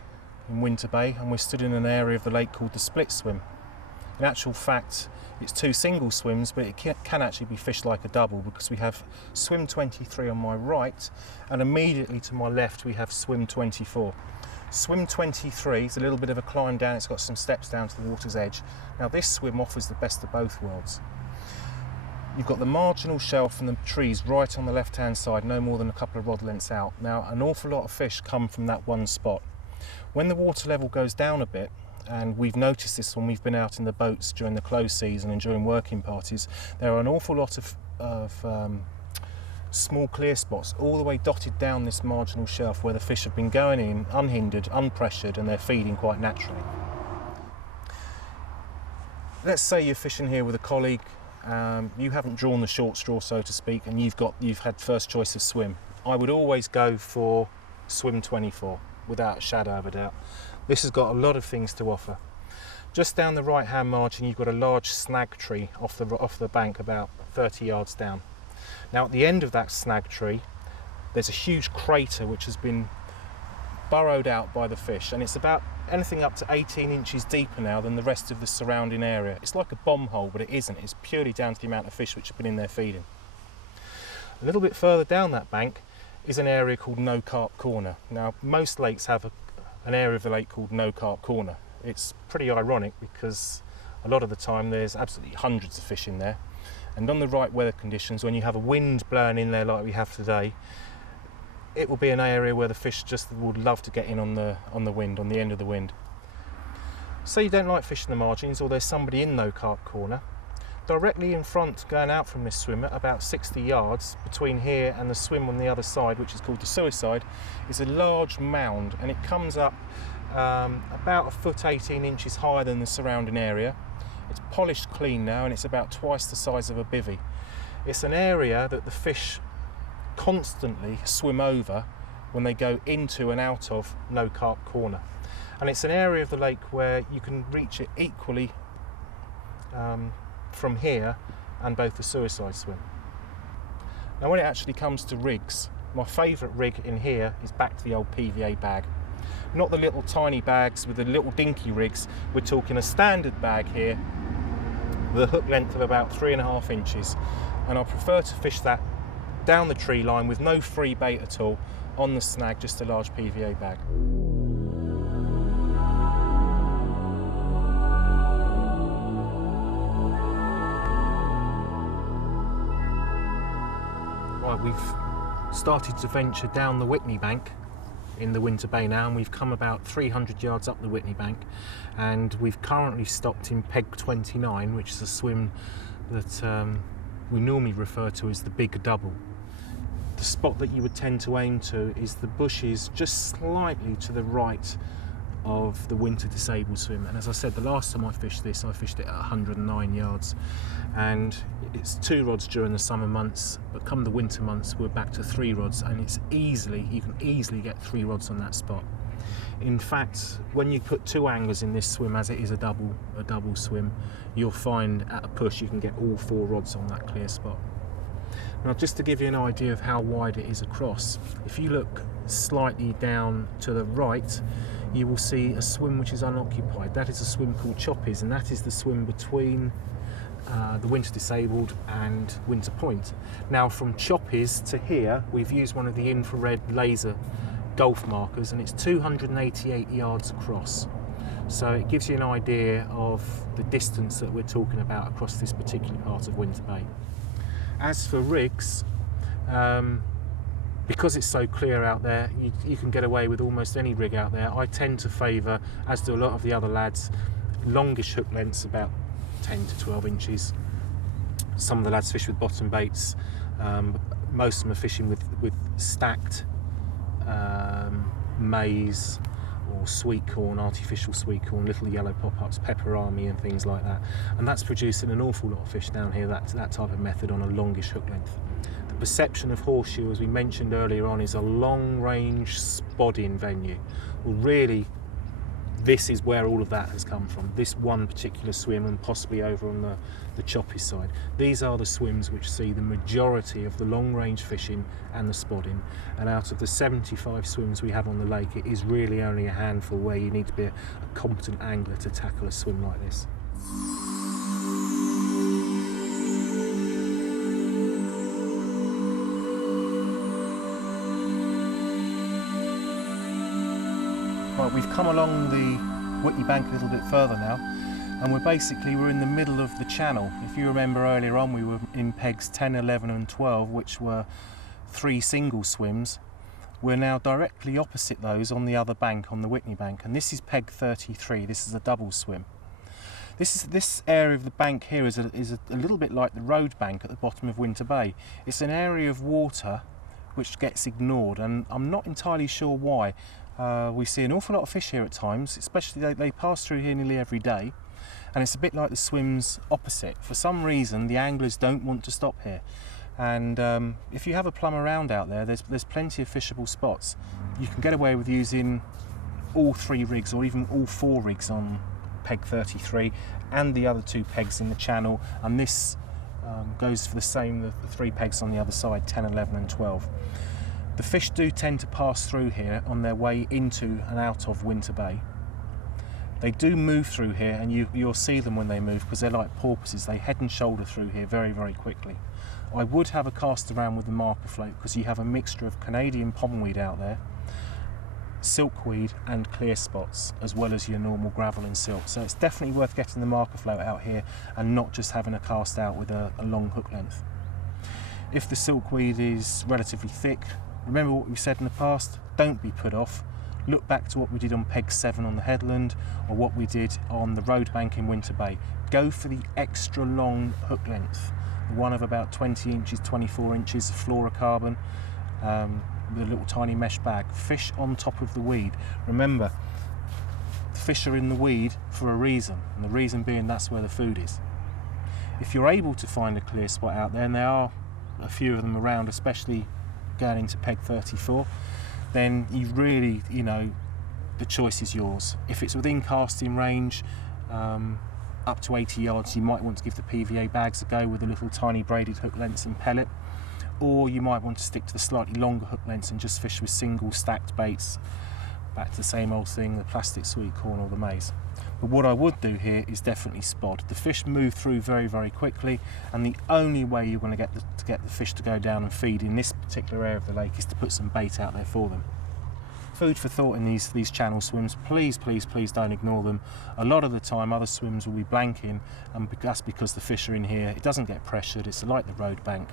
in Winter Bay, and we're stood in an area of the lake called the Split Swim. In actual fact, it's two single swims, but it can actually be fished like a double, because we have swim 23 on my right, and immediately to my left we have swim 24. Swim 23 is a little bit of a climb down, it's got some steps down to the water's edge. Now this swim offers the best of both worlds. You've got the marginal shelf and the trees right on the left hand side, no more than a couple of rod lengths out. Now an awful lot of fish come from that one spot. When the water level goes down a bit, and we've noticed this when we've been out in the boats during the close season and during working parties, there are an awful lot of small clear spots all the way dotted down this marginal shelf where the fish have been going in unhindered, unpressured, and they're feeding quite naturally. Let's say you're fishing here with a colleague. You haven't drawn the short straw, so to speak, and you've had first choice of swim. I would always go for swim 24 without a shadow of a doubt. This has got a lot of things to offer. Just down the right hand margin you've got a large snag tree off the bank about 30 yards down. Now at the end of that snag tree there's a huge crater which has been burrowed out by the fish, and it's about anything up to 18 inches deeper now than the rest of the surrounding area. It's like a bomb hole, but it isn't. It's purely down to the amount of fish which have been in there feeding. A little bit further down that bank is an area called No Carp Corner. Now most lakes have an area of the lake called No Carp Corner. It's pretty ironic because a lot of the time there's absolutely hundreds of fish in there, and on the right weather conditions, when you have a wind blowing in there like we have today, it will be an area where the fish just would love to get in on the wind, on the end of the wind. Say you don't like fishing the margins, or there's somebody in No Carp Corner. Directly in front, going out from this swim at about 60 yards between here and the swim on the other side, which is called the Suicide, is a large mound, and it comes up about 1'18" higher than the surrounding area. It's polished clean now, and it's about twice the size of a bivvy. It's an area that the fish constantly swim over when they go into and out of No Carp Corner, and it's an area of the lake where you can reach it equally from here and both the Suicide swim. Now when it actually comes to rigs, my favourite rig in here is back to the old PVA bag. Not the little tiny bags with the little dinky rigs. We're talking a standard bag here with a hook length of about 3.5 inches, and I prefer to fish that down the tree line with no free bait at all, on the snag, just a large PVA bag. Right, we've started to venture down the Whitney bank in the Winter Bay now, and we've come about 300 yards up the Whitney bank, and we've currently stopped in Peg 29, which is a swim that we normally refer to as the Big Double. The spot that you would tend to aim to is the bushes just slightly to the right of the winter disabled swim, and as I said, the last time I fished this, I fished it at 109 yards, and it's 2 rods during the summer months, but come the winter months we're back to 3 rods, and you can easily get 3 rods on that spot. In fact, when you put 2 anglers in this swim, as it is a double swim, you'll find at a push you can get all 4 rods on that clear spot. Now, just to give you an idea of how wide it is across, if you look slightly down to the right, you will see a swim which is unoccupied. That is a swim called Choppies, and that is the swim between the Winter Disabled and Winter Point. Now, from Choppies to here, we've used one of the infrared laser golf markers, and it's 288 yards across. So it gives you an idea of the distance that we're talking about across this particular part of Winter Bay. As for rigs, because it's so clear out there, you can get away with almost any rig out there. I tend to favour, as do a lot of the other lads, longish hook lengths, about 10 to 12 inches. Some of the lads fish with bottom baits. Most of them are fishing with stacked maize or sweet corn, artificial sweet corn, little yellow pop-ups, pepperami and things like that. And that's producing an awful lot of fish down here, that type of method on a longish hook length. The perception of Horseshoe, as we mentioned earlier on, is a long-range spodding venue. Well, really, this is where all of that has come from, this one particular swim, and possibly over on the Choppies side. These are the swims which see the majority of the long-range fishing and the spodding, and out of the 75 swims we have on the lake, it is really only a handful where you need to be a competent angler to tackle a swim like this. Right, we've come along the Whitney Bank a little bit further now, and we're in the middle of the channel. If you remember earlier on, we were in pegs 10, 11 and 12, which were 3 single swims. We're now directly opposite those on the other bank, on the Whitney Bank, and this is peg 33. This is a double swim. This area of the bank here is a little bit like the road bank at the bottom of Winter Bay. It's an area of water which gets ignored, and I'm not entirely sure why. We see an awful lot of fish here at times, especially they pass through here nearly every day, and it's a bit like the swims opposite. For some reason the anglers don't want to stop here, and if you have a plum around out there, there's plenty of fishable spots. You can get away with using all 3 rigs or even all 4 rigs on peg 33 and the other 2 pegs in the channel, and this goes for the same, the 3 pegs on the other side, 10, 11 and 12. The fish do tend to pass through here on their way into and out of Winter Bay. They do move through here, and you'll see them when they move, because they're like porpoises. They head and shoulder through here very, very quickly. I would have a cast around with the marker float, because you have a mixture of Canadian pondweed out there, silkweed and clear spots, as well as your normal gravel and silk. So it's definitely worth getting the marker float out here and not just having a cast out with a long hook length. If the silkweed is relatively thick, remember what we said in the past, don't be put off. Look back to what we did on peg 7 on the Headland, or what we did on the road bank in Winter Bay. Go for the extra long hook length, the one of about 20 inches, 24 inches of fluorocarbon, with a little tiny mesh bag. Fish on top of the weed. Remember, the fish are in the weed for a reason, and the reason being that's where the food is. If you're able to find a clear spot out there, and there are a few of them around, especially going into peg 34, then you really, the choice is yours. If it's within casting range, up to 80 yards, you might want to give the PVA bags a go with a little tiny braided hook lengths and pellet, or you might want to stick to the slightly longer hook lengths and just fish with single stacked baits. Back to the same old thing, the plastic sweet corn or the maize. But what I would do here is definitely spod. The fish move through very, very quickly, and the only way you're going to get the fish to go down and feed in this particular area of the lake is to put some bait out there for them. Food for thought in these channel swims. Please, please, please don't ignore them. A lot of the time other swims will be blanking, and that's because the fish are in here. It doesn't get pressured. It's like the road bank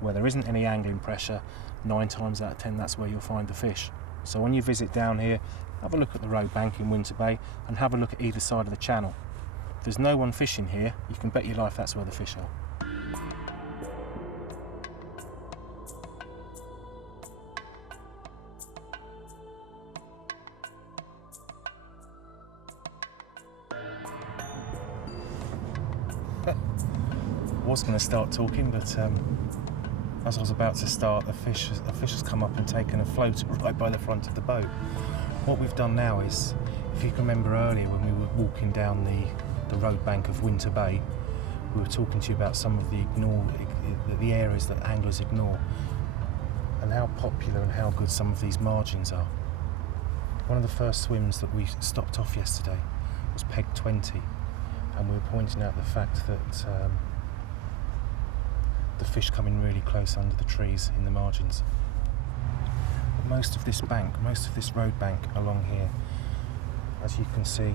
where there isn't any angling pressure. 9 times out of 10 that's where you'll find the fish. So when you visit down here, have a look at the road bank in Winter Bay and have a look at either side of the channel. If there's no one fishing here, you can bet your life that's where the fish are. I was going to start talking, but as I was about to start, the fish has come up and taken a float right by the front of the boat. What we've done now is, if you can remember earlier when we were walking down the road bank of Winter Bay, we were talking to you about some of the areas that anglers ignore, and how popular and how good some of these margins are. One of the first swims that we stopped off yesterday was peg 20, and we were pointing out the fact that the fish come in really close under the trees in the margins. But most of this bank, most of this road bank along here, as you can see,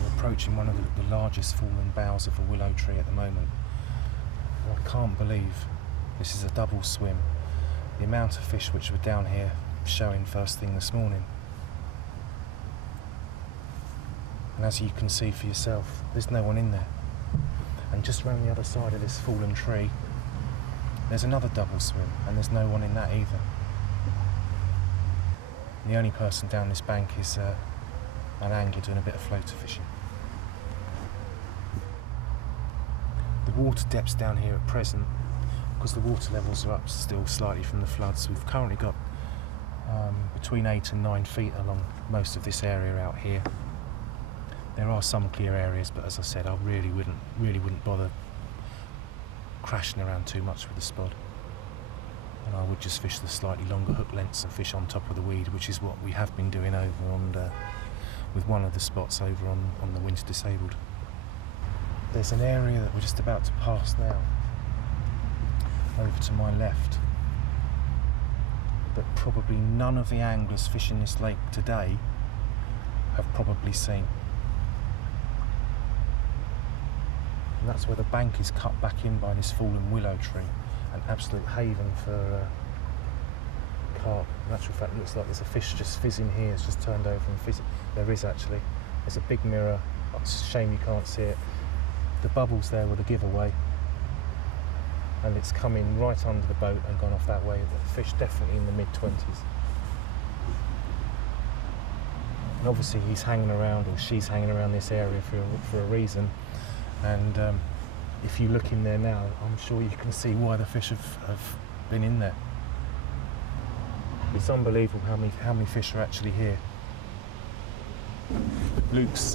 we're approaching one of the largest fallen boughs of a willow tree at the moment. And I can't believe this is a double swim. The amount of fish which were down here showing first thing this morning. And as you can see for yourself, there's no one in there. And just around the other side of this fallen tree, there's another double swim, and there's no one in that either. And the only person down this bank is an angler doing a bit of floater fishing. The water depths down here at present, because the water levels are up still slightly from the floods, we've currently got between 8 and 9 feet along most of this area out here. There are some clear areas, but as I said, I really wouldn't bother crashing around too much with the spod. And I would just fish the slightly longer hook lengths and fish on top of the weed, which is what we have been doing over on with one of the spots over on the winter disabled. There's an area that we're just about to pass now, over to my left, that probably none of the anglers fishing this lake today have probably seen. And that's where the bank is cut back in by this fallen willow tree, an absolute haven for carp. In actual fact, it looks like there's a fish just fizzing here. It's just turned over and fizzing. There is actually. There's a big mirror. It's a shame you can't see it. The bubbles there were the giveaway, and it's come in right under the boat and gone off that way. The fish definitely in the mid-20s. And obviously he's hanging around, or she's hanging around this area for a reason. And if you look in there now, I'm sure you can see why the fish have been in there. It's unbelievable how many fish are actually here. Luke's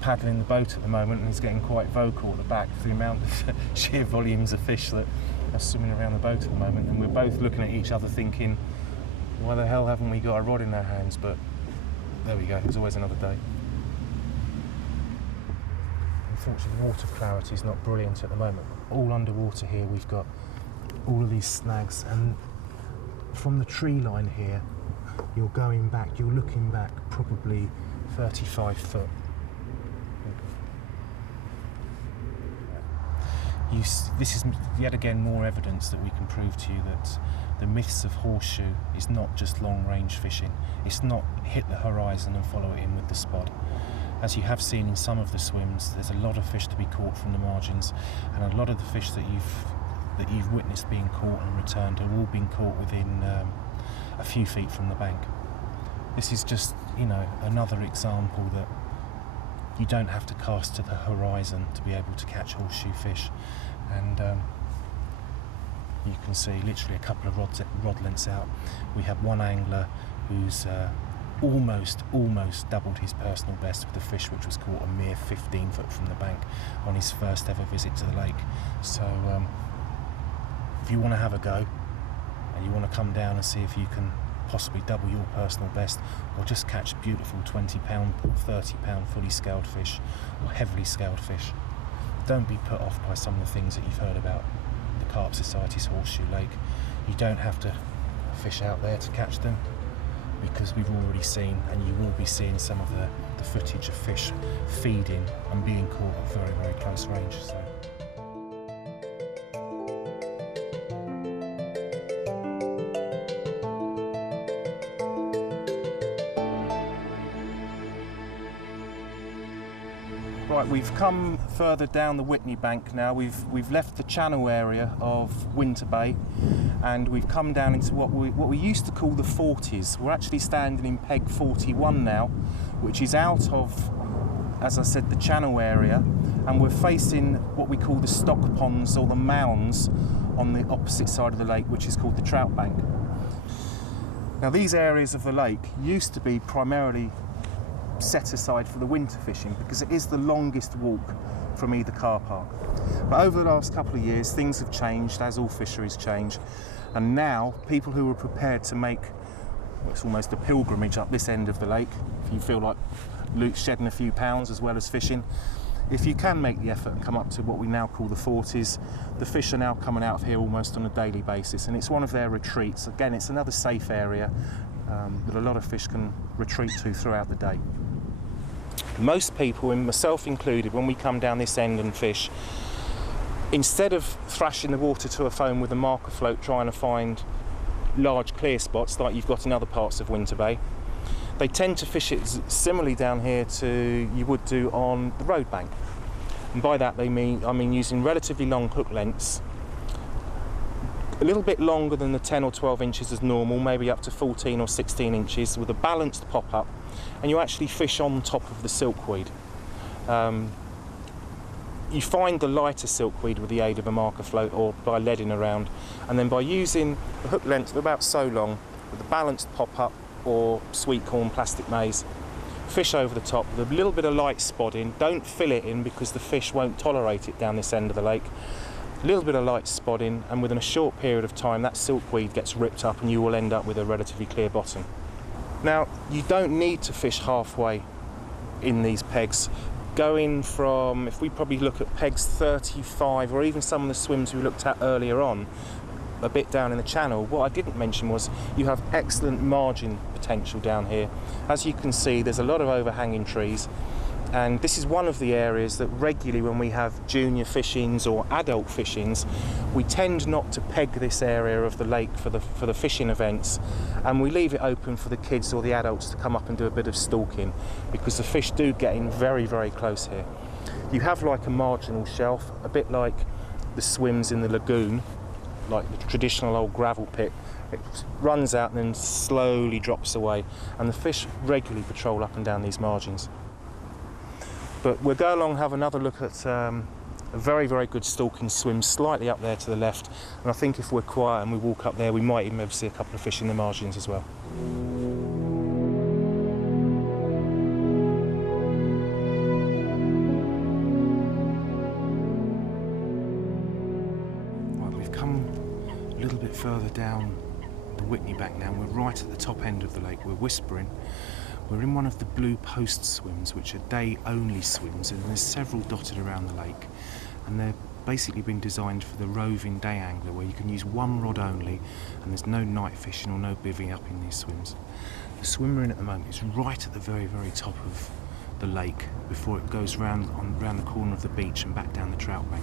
paddling the boat at the moment, and he's getting quite vocal at the back for the amount of sheer volumes of fish that are swimming around the boat at the moment. And we're both looking at each other thinking, why the hell haven't we got a rod in our hands? But there we go, there's always another day. Unfortunately, water clarity is not brilliant at the moment. All underwater here, we've got all of these snags, and from the tree line here, you're looking back probably 35 foot. This is yet again more evidence that we can prove to you that the myths of horseshoe is not just long-range fishing. It's not hit the horizon and follow it in with the spod. As you have seen in some of the swims, there's a lot of fish to be caught from the margins, and a lot of the fish that you've witnessed being caught and returned are all being caught within a few feet from the bank. This is just, another example that you don't have to cast to the horizon to be able to catch horseshoe fish. And you can see literally a couple of rod lengths out, we have one angler who's almost doubled his personal best with a fish which was caught a mere 15 foot from the bank on his first ever visit to the lake. So if you want to have a go and you want to come down and see if you can possibly double your personal best, or just catch beautiful 20 pound or 30 pound fully scaled fish or heavily scaled fish, don't be put off by some of the things that you've heard about the Carp Society's Horseshoe Lake. You don't have to fish out there to catch them, because we've already seen, and you will be seeing, some of the footage of fish feeding and being caught at very, very close range. So. Right, we've come further down the Whitney bank now. We've left the channel area of Winter Bay, and we've come down into what we used to call the 40s. We're actually standing in peg 41 now, which is out of, as I said, the channel area, and we're facing what we call the stock ponds or the mounds on the opposite side of the lake, which is called the Trout Bank. Now these areas of the lake used to be primarily set aside for the winter fishing because it is the longest walk from either car park. But over the last couple of years things have changed, as all fisheries change, and now people who are prepared to make, well, it's almost a pilgrimage up this end of the lake, if you feel like shedding a few pounds as well as fishing, if you can make the effort and come up to what we now call the 40s, the fish are now coming out of here almost on a daily basis, and it's one of their retreats. Again, it's another safe area that a lot of fish can retreat to throughout the day. Most people, and myself included, when we come down this end and fish, instead of thrashing the water to a foam with a marker float trying to find large clear spots like you've got in other parts of Winter Bay, they tend to fish it similarly down here to you would do on the road bank. And by that I mean using relatively long hook lengths, a little bit longer than the 10 or 12 inches as normal, maybe up to 14 or 16 inches with a balanced pop-up, and you actually fish on top of the silkweed. You find the lighter silkweed with the aid of a marker float or by leading around, and then by using the hook length about so long with a balanced pop-up or sweet corn plastic maize, fish over the top with a little bit of light spod in. Don't fill it in because the fish won't tolerate it down this end of the lake. A little bit of light spod in, and within a short period of time that silkweed gets ripped up and you will end up with a relatively clear bottom. Now you don't need to fish halfway in these pegs. Going from, if we probably look at pegs 35 or even some of the swims we looked at earlier on, a bit down in the channel, what I didn't mention was you have excellent margin potential down here. As you can see, there's a lot of overhanging trees, and this is one of the areas that regularly when we have junior fishings or adult fishings, we tend not to peg this area of the lake for the fishing events, and we leave it open for the kids or the adults to come up and do a bit of stalking, because the fish do get in very, very close here. You have like a marginal shelf, a bit like the swims in the lagoon, like the traditional old gravel pit. It runs out and then slowly drops away, and the fish regularly patrol up and down these margins. But we'll go along and have another look at a very, very good stalking swim slightly up there to the left, and I think if we're quiet and we walk up there we might even be able to see a couple of fish in the margins as well. Further down the Whitney Bank now, we're right at the top end of the lake. We're whispering. We're in one of the blue post swims, which are day only swims, and there's several dotted around the lake, and they're basically been designed for the roving day angler, where you can use one rod only and there's no night fishing or no bivvying up in these swims. The swim we're in at the moment is right at the very, very top of the lake before it goes round the corner of the beach and back down the Trout Bank.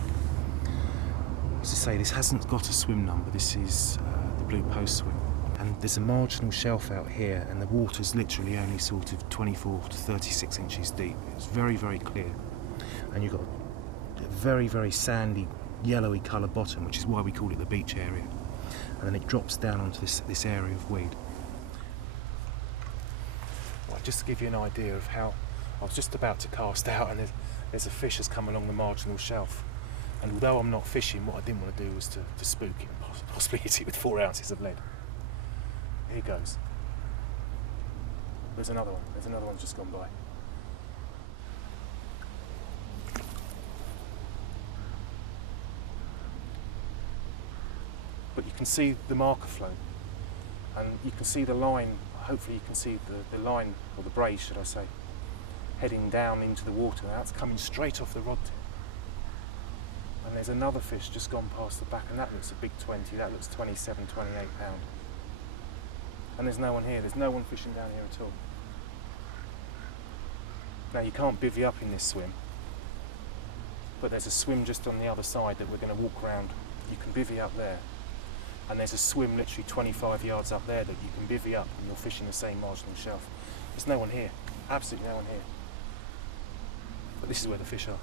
As I say, this hasn't got a swim number. This is the blue post swim, and there's a marginal shelf out here, and the water's literally only sort of 24 to 36 inches deep. It's very, very clear, and you've got a very, very sandy yellowy colour bottom, which is why we call it the beach area, and then it drops down onto this area of weed. Well, just to give you an idea of how I was just about to cast out, and there's a fish has come along the marginal shelf. And although I'm not fishing, what I didn't want to do was to spook it and possibly hit it with 4 ounces of lead. Here goes. There's another one. There's another one just gone by. But you can see the marker float, and you can see the line. Hopefully you can see the line, or the braid should I say, heading down into the water. That's coming straight off the rod tip. And there's another fish just gone past the back, and that looks a big 20, that looks 27, 28 pound. And there's no one here, there's no one fishing down here at all. Now you can't bivvy up in this swim, but there's a swim just on the other side that we're going to walk around. You can bivvy up there, and there's a swim literally 25 yards up there that you can bivvy up, and you're fishing the same marginal shelf. There's no one here, absolutely no one here. But this is where the fish are.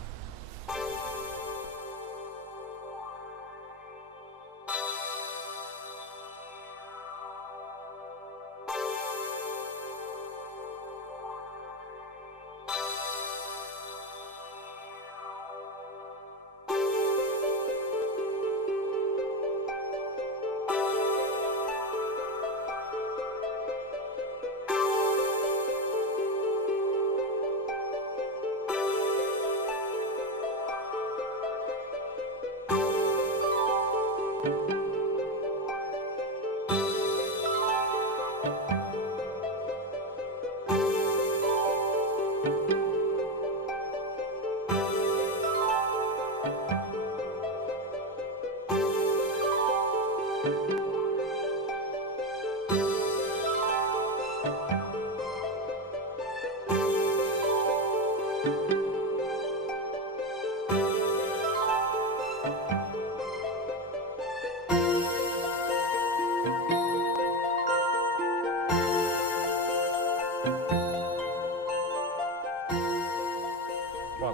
Right,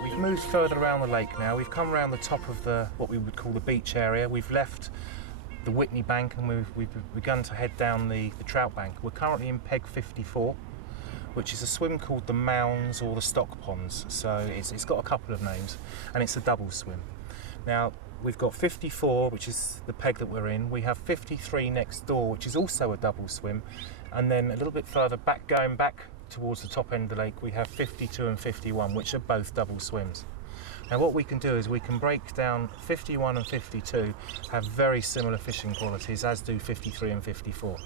we've moved further around the lake now. We've come around the top of what we would call the beach area. We've left the Whitney bank and we've begun to head down the Trout bank. We're currently in Peg 54, which is a swim called the Mounds or the Stock Ponds. So it's got a couple of names, and it's a double swim. Now, we've got 54, which is the peg that we're in. We have 53 next door, which is also a double swim. And then a little bit further back, going back towards the top end of the lake, we have 52 and 51, which are both double swims. Now what we can do is we can break down 51 and 52 have very similar fishing qualities, as do 53 and 54.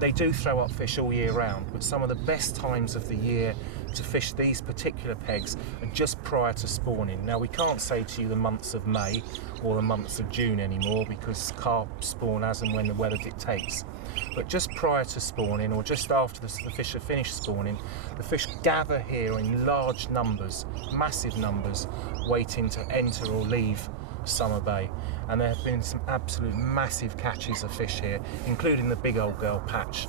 They do throw up fish all year round, but some of the best times of the year to fish these particular pegs are just prior to spawning. Now we can't say to you the months of May or the months of June anymore, because carp spawn as and when the weather dictates. But just prior to spawning, or just after the fish have finished spawning, the fish gather here in large numbers, massive numbers, waiting to enter or leave Summer Bay. And there have been some absolute massive catches of fish here, including the big old girl patch,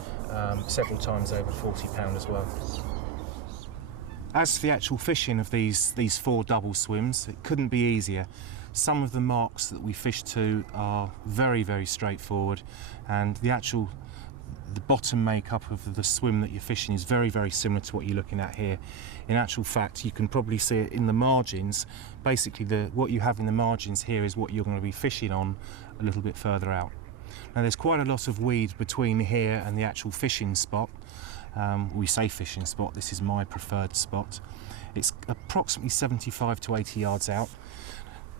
several times over 40 pound as well. As for the actual fishing of these 4 double swims, it couldn't be easier. Some of the marks that we fish to are very, very straightforward, and the bottom makeup of the swim that you're fishing is very, very similar to what you're looking at here. In actual fact, you can probably see it in the margins. Basically, what you have in the margins here is what you're going to be fishing on a little bit further out. Now, there's quite a lot of weed between here and the actual fishing spot. We say fishing spot, this is my preferred spot. It's approximately 75 to 80 yards out.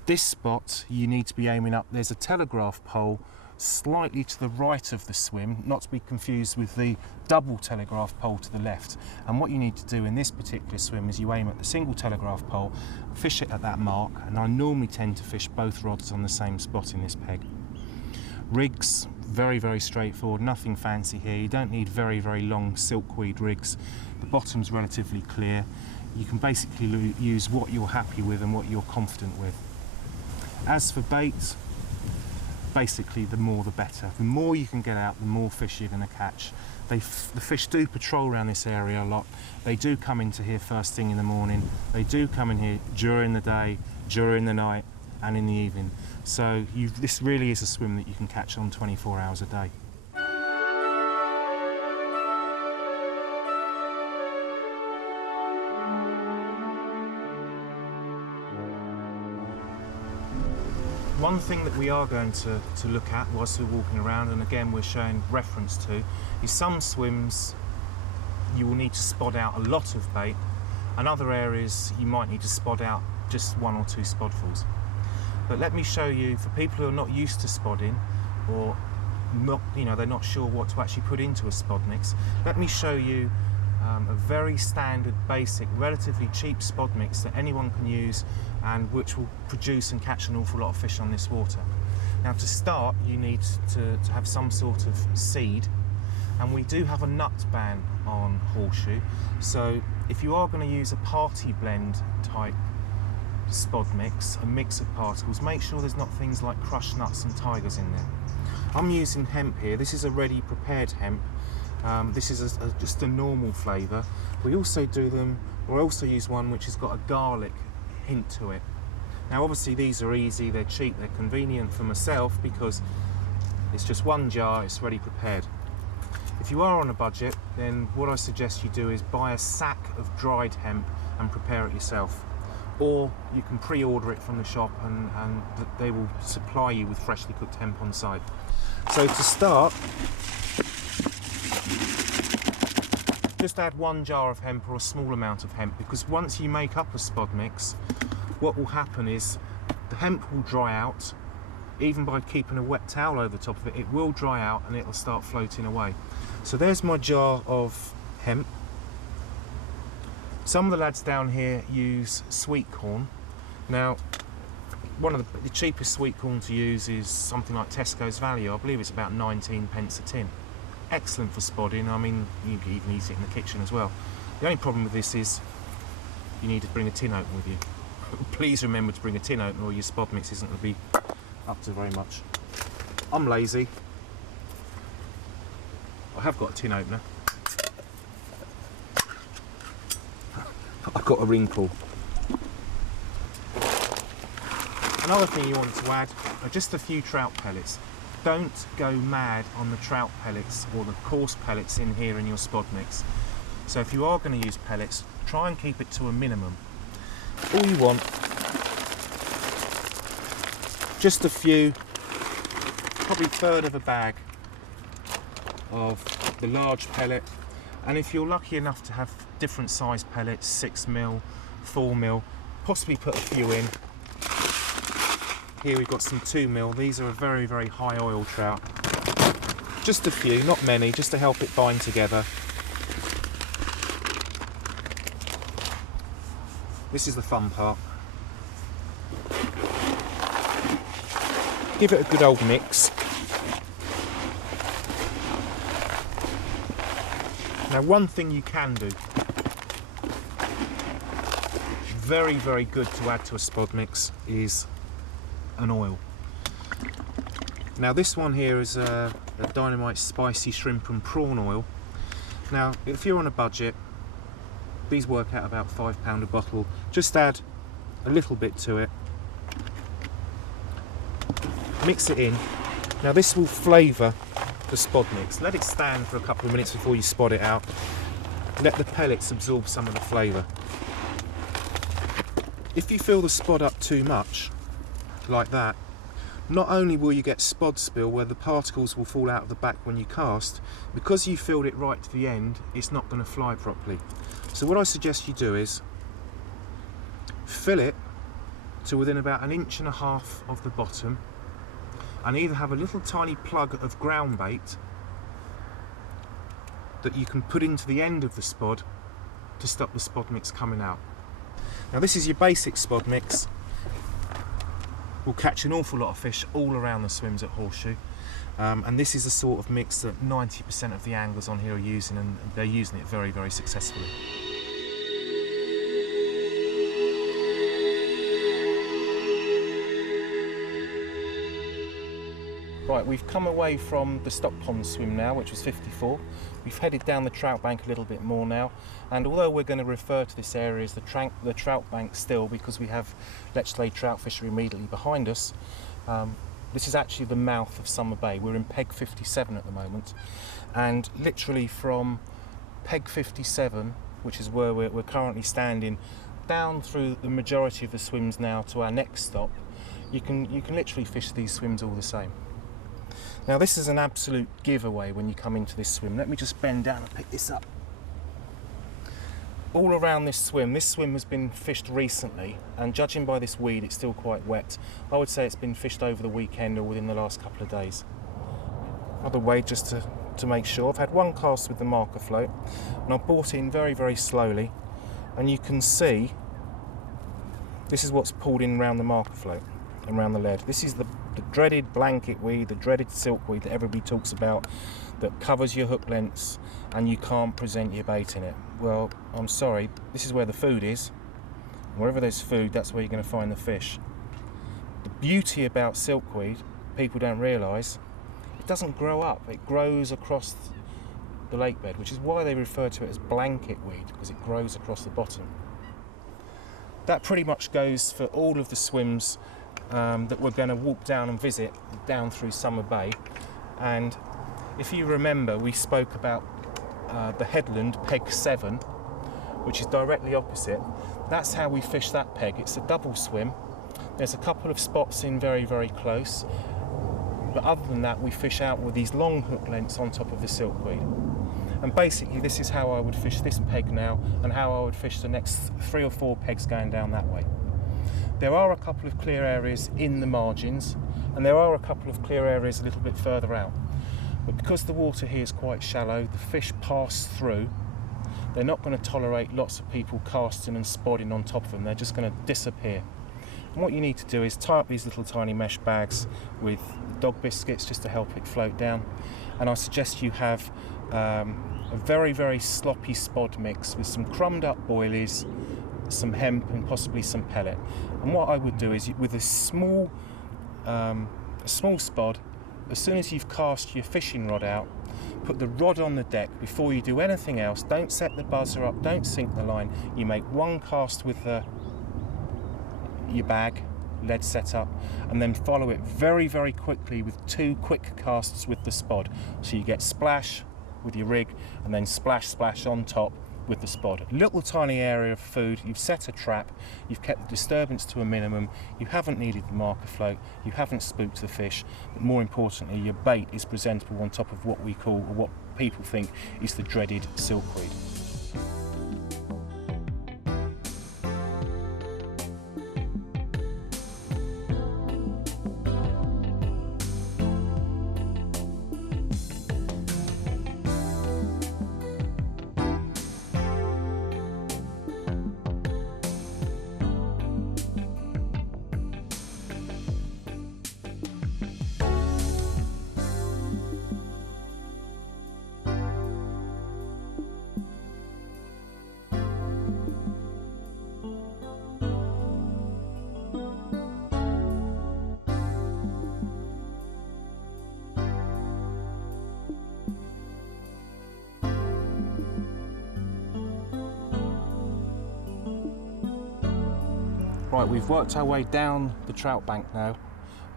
This spot, you need to be aiming up. There's a telegraph pole slightly to the right of the swim, not to be confused with the double telegraph pole to the left. And what you need to do in this particular swim is you aim at the single telegraph pole, fish it at that mark, and I normally tend to fish both rods on the same spot in this peg. Rigs, very, very straightforward, nothing fancy here. You don't need very, very long silkweed rigs. The bottom's relatively clear. You can basically use what you're happy with and what you're confident with. As for bait, basically the more the better. The more you can get out, the more fish you're going to catch. The fish do patrol around this area a lot. They do come into here first thing in the morning. They do come in here during the day, during the night, and in the evening. So this really is a swim that you can catch on 24 hours a day. One thing that we are going to look at whilst we're walking around, and again we're showing reference to, is some swims you will need to spod out a lot of bait, and other areas you might need to spod out just 1 or 2 spodfuls. But let me show you, for people who are not used to spodding, or not, they're not sure what to actually put into a spod mix, let me show you a very standard, basic, relatively cheap spod mix that anyone can use, and which will produce and catch an awful lot of fish on this water. Now, to start, you need to have some sort of seed, and we do have a nut ban on Horseshoe. So if you are going to use a party blend type spod mix, a mix of particles, make sure there's not things like crushed nuts and tigers in there. I'm using hemp here. This is a ready prepared hemp. This is just a normal flavour. We also use one which has got a garlic hint to it. Now obviously these are easy, they're cheap, they're convenient for myself because it's just one jar, it's ready prepared. If you are on a budget, then what I suggest you do is buy a sack of dried hemp and prepare it yourself. Or you can pre-order it from the shop and they will supply you with freshly cooked hemp on site. So to start, just add 1 jar of hemp or a small amount of hemp, because once you make up a spod mix, what will happen is the hemp will dry out. Even by keeping a wet towel over the top of it, it will dry out and it will start floating away. So there's my jar of hemp. Some of the lads down here use sweet corn. Now, one of the cheapest sweet corn to use is something like Tesco's Value. I believe it's about 19 pence a tin. Excellent for spodding. I mean, you can even eat it in the kitchen as well. The only problem with this is you need to bring a tin opener with you. Please remember to bring a tin opener or your spod mix isn't going to be up to very much. I'm lazy. I have got a tin opener. I've got a ring pull. Another thing you want to add are just a few trout pellets. Don't go mad on the trout pellets or the coarse pellets in here in your spod mix. So if you are going to use pellets, try and keep it to a minimum. All you want, just a few, probably a third of a bag of the large pellet, and if you're lucky enough to have different size pellets, 6mm, 4mm, possibly put a few in. Here we've got some 2mm, these are a very, very high oil trout. Just a few, not many, just to help it bind together. This is the fun part. Give it a good old mix. Now, one thing you can do, very, very good to add to a spod mix, is an oil. Now this one here is a Dynamite Spicy Shrimp and Prawn oil. Now if you're on a budget, these work out about £5 a bottle. Just add a little bit to it, mix it in. Now this will flavour the spod mix. Let it stand for a couple of minutes before you spod it out. Let the pellets absorb some of the flavour. If you fill the spod up too much, like that, not only will you get spod spill where the particles will fall out of the back when you cast, because you filled it right to the end, it's not going to fly properly. So what I suggest you do is fill it to within about 1.5 inches of the bottom, and either have a little tiny plug of ground bait that you can put into the end of the spod to stop the spod mix coming out. Now this is your basic spod mix. We'll catch an awful lot of fish all around the swims at Horseshoe, and this is the sort of mix that 90% of the anglers on here are using, and they're using it very, very successfully. Right, we've come away from the stock pond swim now, which was 54. We've headed down the trout bank a little bit more now, and although we're going to refer to this area as the trout bank still, because we have Lechlade trout fishery immediately behind us, this is actually the mouth of Summer Bay. We're in peg 57 at the moment, and literally from peg 57, which is where we're currently standing, down through the majority of the swims now to our next stop, you can literally fish these swims all the same. Now this is an absolute giveaway when you come into this swim. Let me just bend down and pick this up. All around this swim has been fished recently, and judging by this weed, it's still quite wet. I would say it's been fished over the weekend or within the last couple of days. Another way just to make sure, I've had one cast with the marker float, and I've brought in very, very slowly, and you can see this is what's pulled in around the marker float and around the lead. This is the dreaded blanket weed, the dreaded silkweed that everybody talks about, that covers your hook lengths and you can't present your bait in it. Well, I'm sorry, this is where the food is. Wherever there's food, that's where you're going to find the fish. The beauty about silkweed, people don't realise, it doesn't grow up, it grows across the lake bed, which is why they refer to it as blanket weed, because it grows across the bottom. That pretty much goes for all of the swims that we're going to walk down and visit down through Summer Bay. And if you remember, we spoke about the Headland peg 7, which is directly opposite. That's how we fish that peg. It's a double swim. There's a couple of spots in very, very close, but other than that, we fish out with these long hook lengths on top of the silkweed. And basically this is how I would fish this peg now, and how I would fish the next 3 or 4 pegs going down that way. There are a couple of clear areas in the margins, and there are a couple of clear areas a little bit further out. But because the water here is quite shallow, the fish pass through. They're not going to tolerate lots of people casting and spodding on top of them. They're just going to disappear. And what you need to do is tie up these little tiny mesh bags with dog biscuits just to help it float down. And I suggest you have a very, very sloppy spod mix with some crumbed up boilies, some hemp and possibly some pellet. And what I would do is, with a small spod, as soon as you've cast your fishing rod out, put the rod on the deck before you do anything else. Don't set the buzzer up, don't sink the line. You make one cast with your bag, lead setup, and then follow it very, very quickly with 2 quick casts with the spod. So you get splash with your rig, and then splash, splash on top with the spod. Little tiny area of food, you've set a trap, you've kept the disturbance to a minimum, you haven't needed the marker float, you haven't spooked the fish, but more importantly, your bait is presentable on top of what we call, or what people think is the dreaded silkweed. Right, we've worked our way down the trout bank now.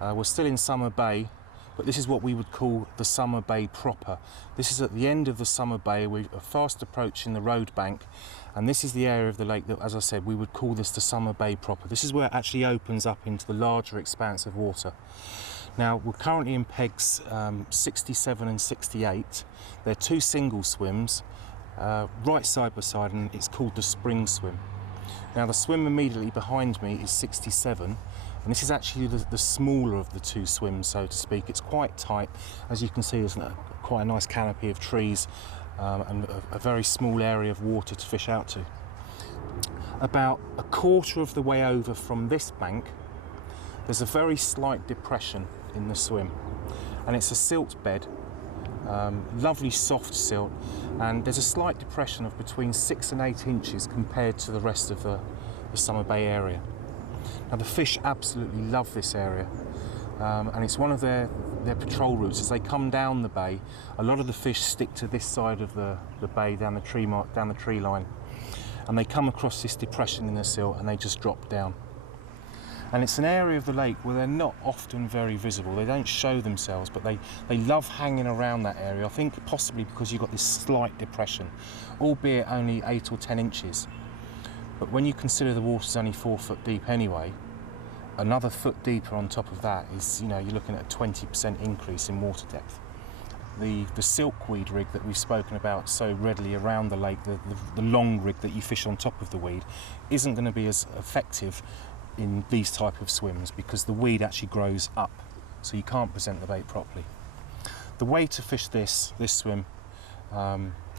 We're still in Summer Bay, but this is what we would call the Summer Bay proper. This is at the end of the Summer Bay. We're fast approaching the road bank, and this is the area of the lake that, as I said, we would call this the Summer Bay proper. This is where it actually opens up into the larger expanse of water. Now, we're currently in pegs 67 and 68. They're 2 single swims, right side by side, and it's called the spring swim. Now, the swim immediately behind me is 67, and this is actually the smaller of the 2 swims, so to speak. It's quite tight. As you can see, there's quite a nice canopy of trees and a very small area of water to fish out to. About a quarter of the way over from this bank, there's a very slight depression in the swim, and it's a silt bed. Lovely soft silt, and there's a slight depression of between 6 and 8 inches compared to the rest of the Summer Bay area. Now, the fish absolutely love this area, and it's one of their patrol routes. As they come down the bay, a lot of the fish stick to this side of the bay, down the tree line, and they come across this depression in the silt and they just drop down. And it's an area of the lake where they're not often very visible. They don't show themselves, but they love hanging around that area. I think possibly because you've got this slight depression, albeit only 8 or 10 inches. But when you consider the water's only 4 foot deep anyway, another foot deeper on top of that is, you know, you're looking at a 20% increase in water depth. The silkweed rig that we've spoken about so readily around the lake, the long rig that you fish on top of the weed, isn't going to be as effective in these type of swims because the weed actually grows up, so you can't present the bait properly. The way to fish this swim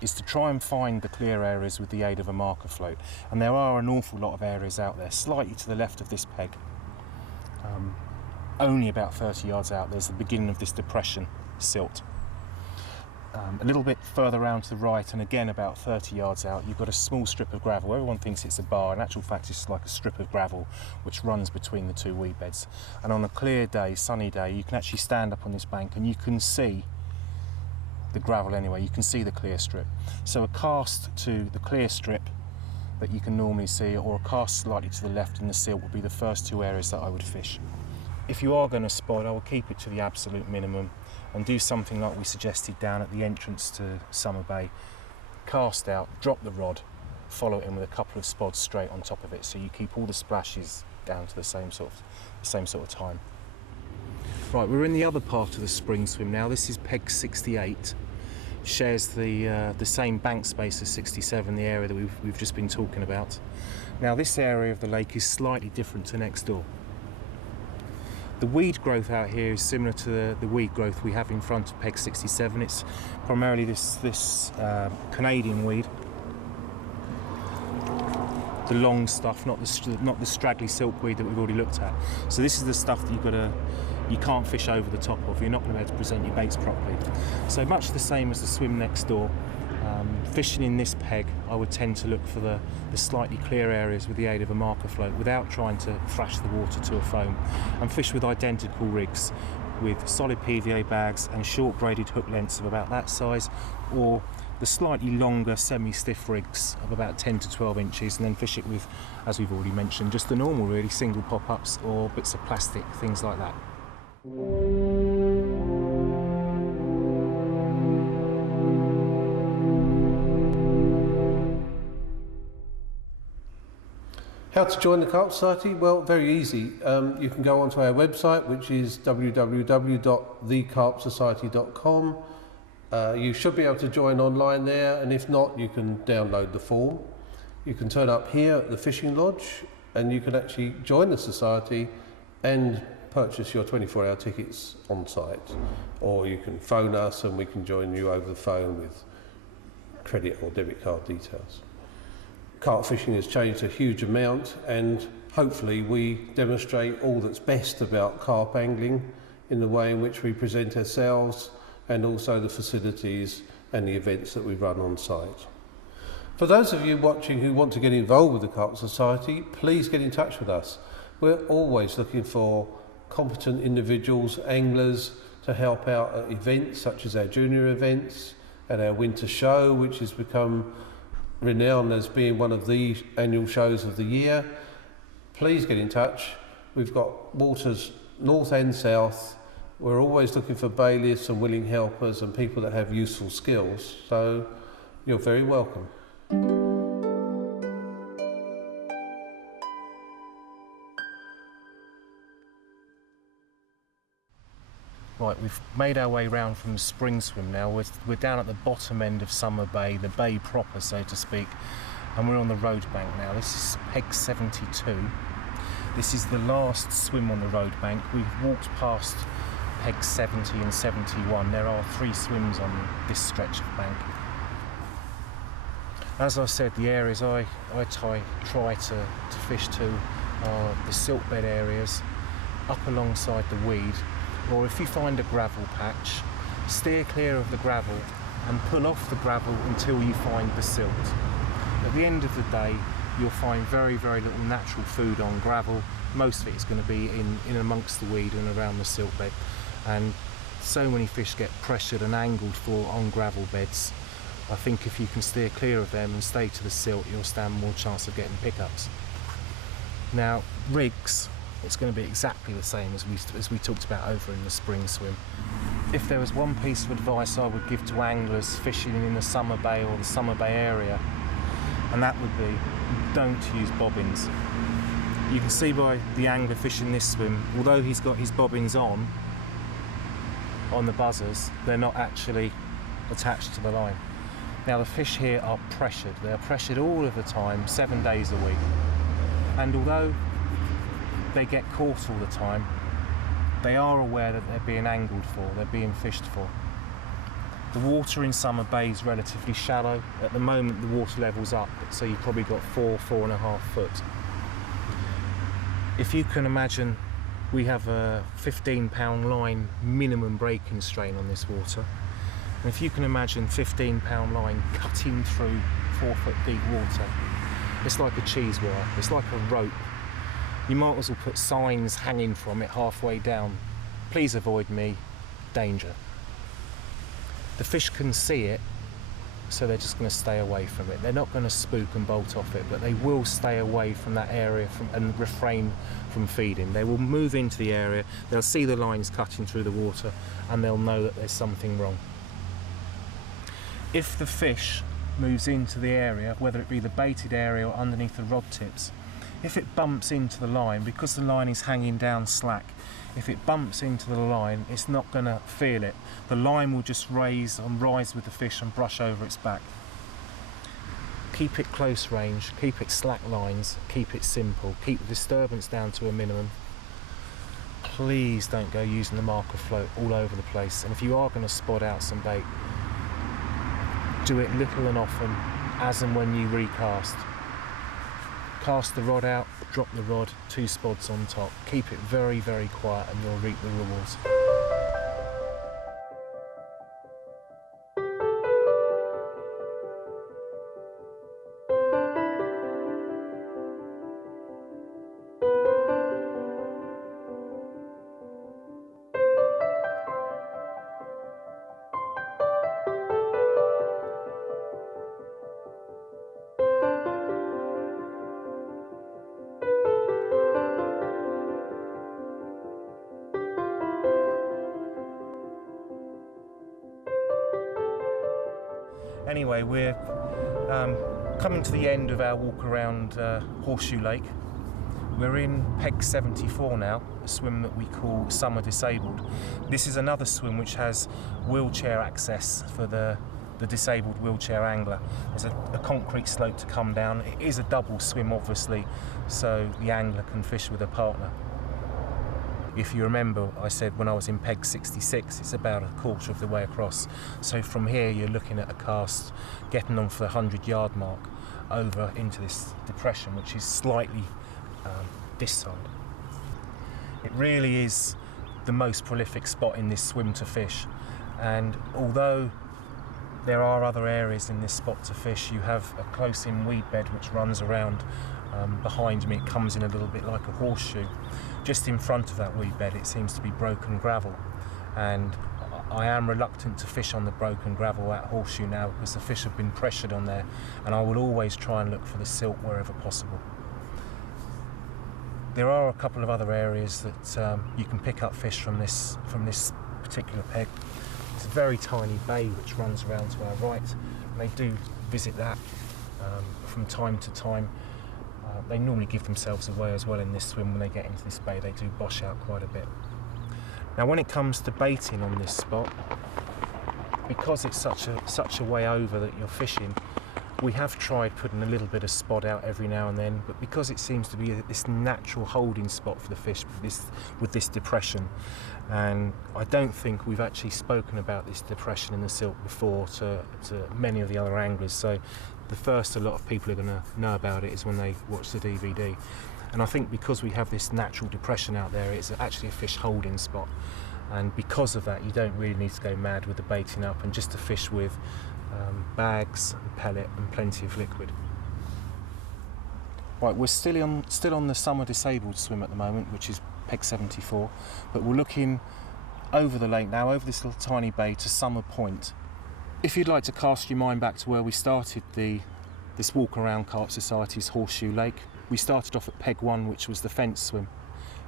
is to try and find the clear areas with the aid of a marker float, and there are an awful lot of areas out there. Slightly to the left of this peg, only about 30 yards out, there's the beginning of this depression silt. A little bit further around to the right, and again about 30 yards out, you've got a small strip of gravel. Everyone thinks it's a bar. In actual fact, it's like a strip of gravel which runs between the 2 weed beds. And on a clear day, sunny day, you can actually stand up on this bank and you can see the gravel anyway. You can see the clear strip. So a cast to the clear strip that you can normally see, or a cast slightly to the left in the silt, would be the first 2 areas that I would fish. If you are going to spod, I will keep it to the absolute minimum and do something like we suggested down at the entrance to Summer Bay. Cast out, drop the rod, follow it in with a couple of spods straight on top of it, so you keep all the splashes down to the same sort of time. Right, we're in the other part of the spring swim now. This is peg 68. Shares the same bank space as 67, the area that we've just been talking about. Now, this area of the lake is slightly different to next door. The weed growth out here is similar to the weed growth we have in front of peg 67. It's primarily this Canadian weed, the long stuff, not the straggly silkweed that we've already looked at. So this is the stuff that you can't fish over the top of. You're not going to be able to present your baits properly. So much the same as the swim next door. Fishing in this peg, I would tend to look for the slightly clear areas with the aid of a marker float without trying to thrash the water to a foam, and fish with identical rigs with solid PVA bags and short braided hook lengths of about that size, or the slightly longer semi-stiff rigs of about 10 to 12 inches, and then fish it with, as we've already mentioned, just the normal really, single pop-ups or bits of plastic, things like that. How to join the Carp Society? Well, very easy. You can go onto our website, which is www.thecarpsociety.com. You should be able to join online there, and if not, you can download the form. You can turn up here at the fishing lodge, and you can actually join the society and purchase your 24-hour tickets on site. Or you can phone us and we can join you over the phone with credit or debit card details. Carp fishing has changed a huge amount, and hopefully we demonstrate all that's best about carp angling in the way in which we present ourselves, and also the facilities and the events that we run on site. For those of you watching who want to get involved with the Carp Society, please get in touch with us. We're always looking for competent individuals, anglers, to help out at events such as our junior events and our winter show, which has become renowned as being one of the annual shows of the year. Please get in touch. We've got waters north and south. We're always looking for bailiffs and willing helpers and people that have useful skills, so you're very welcome. Right, we've made our way round from the spring swim now. We're down at the bottom end of Summer Bay, the bay proper, so to speak, and we're on the road bank now. This is peg 72. This is the last swim on the road bank. We've walked past peg 70 and 71. There are 3 swims on this stretch of bank. As I said, the areas I try to fish to are the silt bed areas, up alongside the weed, or if you find a gravel patch, steer clear of the gravel and pull off the gravel until you find the silt. At the end of the day, you'll find very, very little natural food on gravel. Most of it is going to be in amongst the weed and around the silt bed. And so many fish get pressured and angled for on gravel beds. I think if you can steer clear of them and stay to the silt, you'll stand more chance of getting pickups. Now, rigs, it's going to be exactly the same as we talked about over in the spring swim. If there was one piece of advice I would give to anglers fishing in the Summer Bay or the Summer Bay area, and that would be, don't use bobbins. You can see by the angler fishing this swim, although he's got his bobbins on the buzzers, they're not actually attached to the line. Now the fish here are pressured. They're pressured all of the time, 7 days a week. And although they get caught all the time, they are aware that they're being angled for, they're being fished for. The water in Summer Bay is relatively shallow. At the moment the water level's up, so you've probably got 4.5 foot. If you can imagine, we have a 15-pound line minimum breaking strain on this water. And if you can imagine 15-pound line cutting through 4 foot deep water, it's like a cheese wire, it's like a rope. You might as well put signs hanging from it halfway down. Please avoid me, danger. The fish can see it, so they're just going to stay away from it. They're not going to spook and bolt off it, but they will stay away from that area and refrain from feeding. They will move into the area, they'll see the lines cutting through the water, and they'll know that there's something wrong. If the fish moves into the area, whether it be the baited area or underneath the rod tips, if it bumps into the line, because the line is hanging down slack, if it bumps into the line, it's not going to feel it. The line will just rise with the fish and brush over its back. Keep it close range, keep it slack lines, keep it simple, keep the disturbance down to a minimum. Please don't go using the marker float all over the place, and if you are going to spot out some bait, do it little and often, as and when you recast. Cast the rod out, drop the rod, 2 spods on top. Keep it very, very quiet and you'll reap the rewards. Anyway, we're coming to the end of our walk around Horseshoe Lake. We're in Peg 74 now, a swim that we call Summer Disabled. This is another swim which has wheelchair access for the disabled wheelchair angler. There's a concrete slope to come down. It is a double swim, obviously, so the angler can fish with a partner. If you remember, I said when I was in Peg 66, it's about a quarter of the way across. So from here, you're looking at a cast getting on for the 100-yard mark over into this depression, which is slightly this side. It really is the most prolific spot in this swim to fish, and although there are other areas in this spot to fish, you have a close-in weed bed which runs around behind me. It comes in a little bit like a horseshoe. Just in front of that weed bed it seems to be broken gravel, and I am reluctant to fish on the broken gravel at Horseshoe now because the fish have been pressured on there, and I will always try and look for the silt wherever possible. There are a couple of other areas that you can pick up fish from this particular peg. It's a very tiny bay which runs around to our right, and they do visit that from time to time. They normally give themselves away as well in this swim. When they get into this bay, they do bosh out quite a bit. Now when it comes to baiting on this spot, because it's such a way over that you're fishing, we have tried putting a little bit of spod out every now and then, but because it seems to be this natural holding spot for the fish with this depression, and I don't think we've actually spoken about this depression in the silt before to many of the other anglers, so the first a lot of people are going to know about it is when they watch the DVD. And I think because we have this natural depression out there, it's actually a fish holding spot, and because of that you don't really need to go mad with the baiting up, and just to fish with bags and pellet and plenty of liquid. Right, we're still on the Summer Disabled swim at the moment, which is Peg 74, but we're looking over the lake now, over this little tiny bay to Summer Point. If you'd like to cast your mind back to where we started this walk around Carp Society's Horseshoe Lake, we started off at Peg 1, which was the fence swim.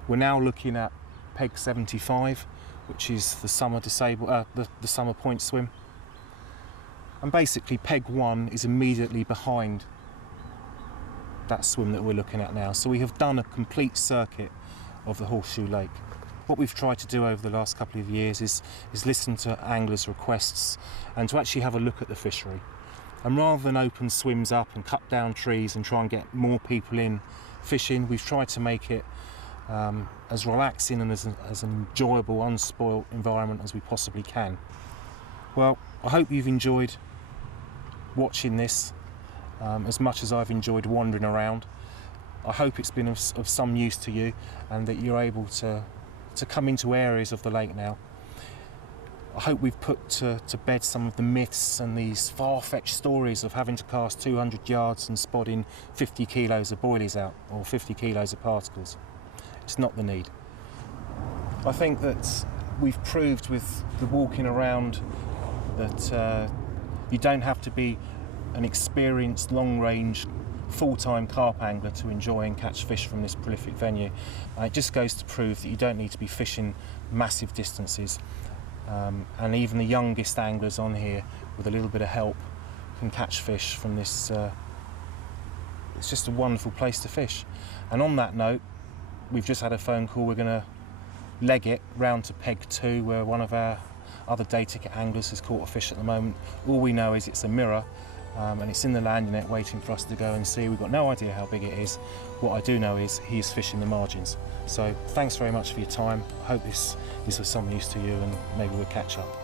We're now looking at Peg 75, which is the Summer Disabled, the Summer Point swim. And basically Peg 1 is immediately behind that swim that we're looking at now. So we have done a complete circuit of the Horseshoe Lake. What we've tried to do over the last couple of years is listen to anglers' requests and to actually have a look at the fishery. And rather than open swims up and cut down trees and try and get more people in fishing, we've tried to make it as relaxing and as an enjoyable, unspoilt environment as we possibly can. Well, I hope you've enjoyed watching this as much as I've enjoyed wandering around. I hope it's been of some use to you, and that you're able to come into areas of the lake now. I hope we've put to bed some of the myths and these far-fetched stories of having to cast 200 yards and spotting 50 kilos of boilies out, or 50 kilos of particles. It's not the need. I think that we've proved with the walking around that you don't have to be an experienced, long-range, full-time carp angler to enjoy and catch fish from this prolific venue. It just goes to prove that you don't need to be fishing massive distances, and even the youngest anglers on here, with a little bit of help, can catch fish from this. It's just a wonderful place to fish. And on that note, we've just had a phone call. We're going to leg it round to Peg 2, where one of our other day ticket anglers has caught a fish at the moment. All we know is it's a mirror, and it's in the landing net waiting for us to go and see. We've got no idea how big it is. What I do know is he's fishing the margins. So thanks very much for your time. I hope this is of some use to you, and maybe we'll catch up.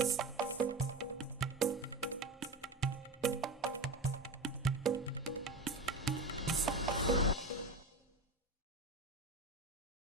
Sports.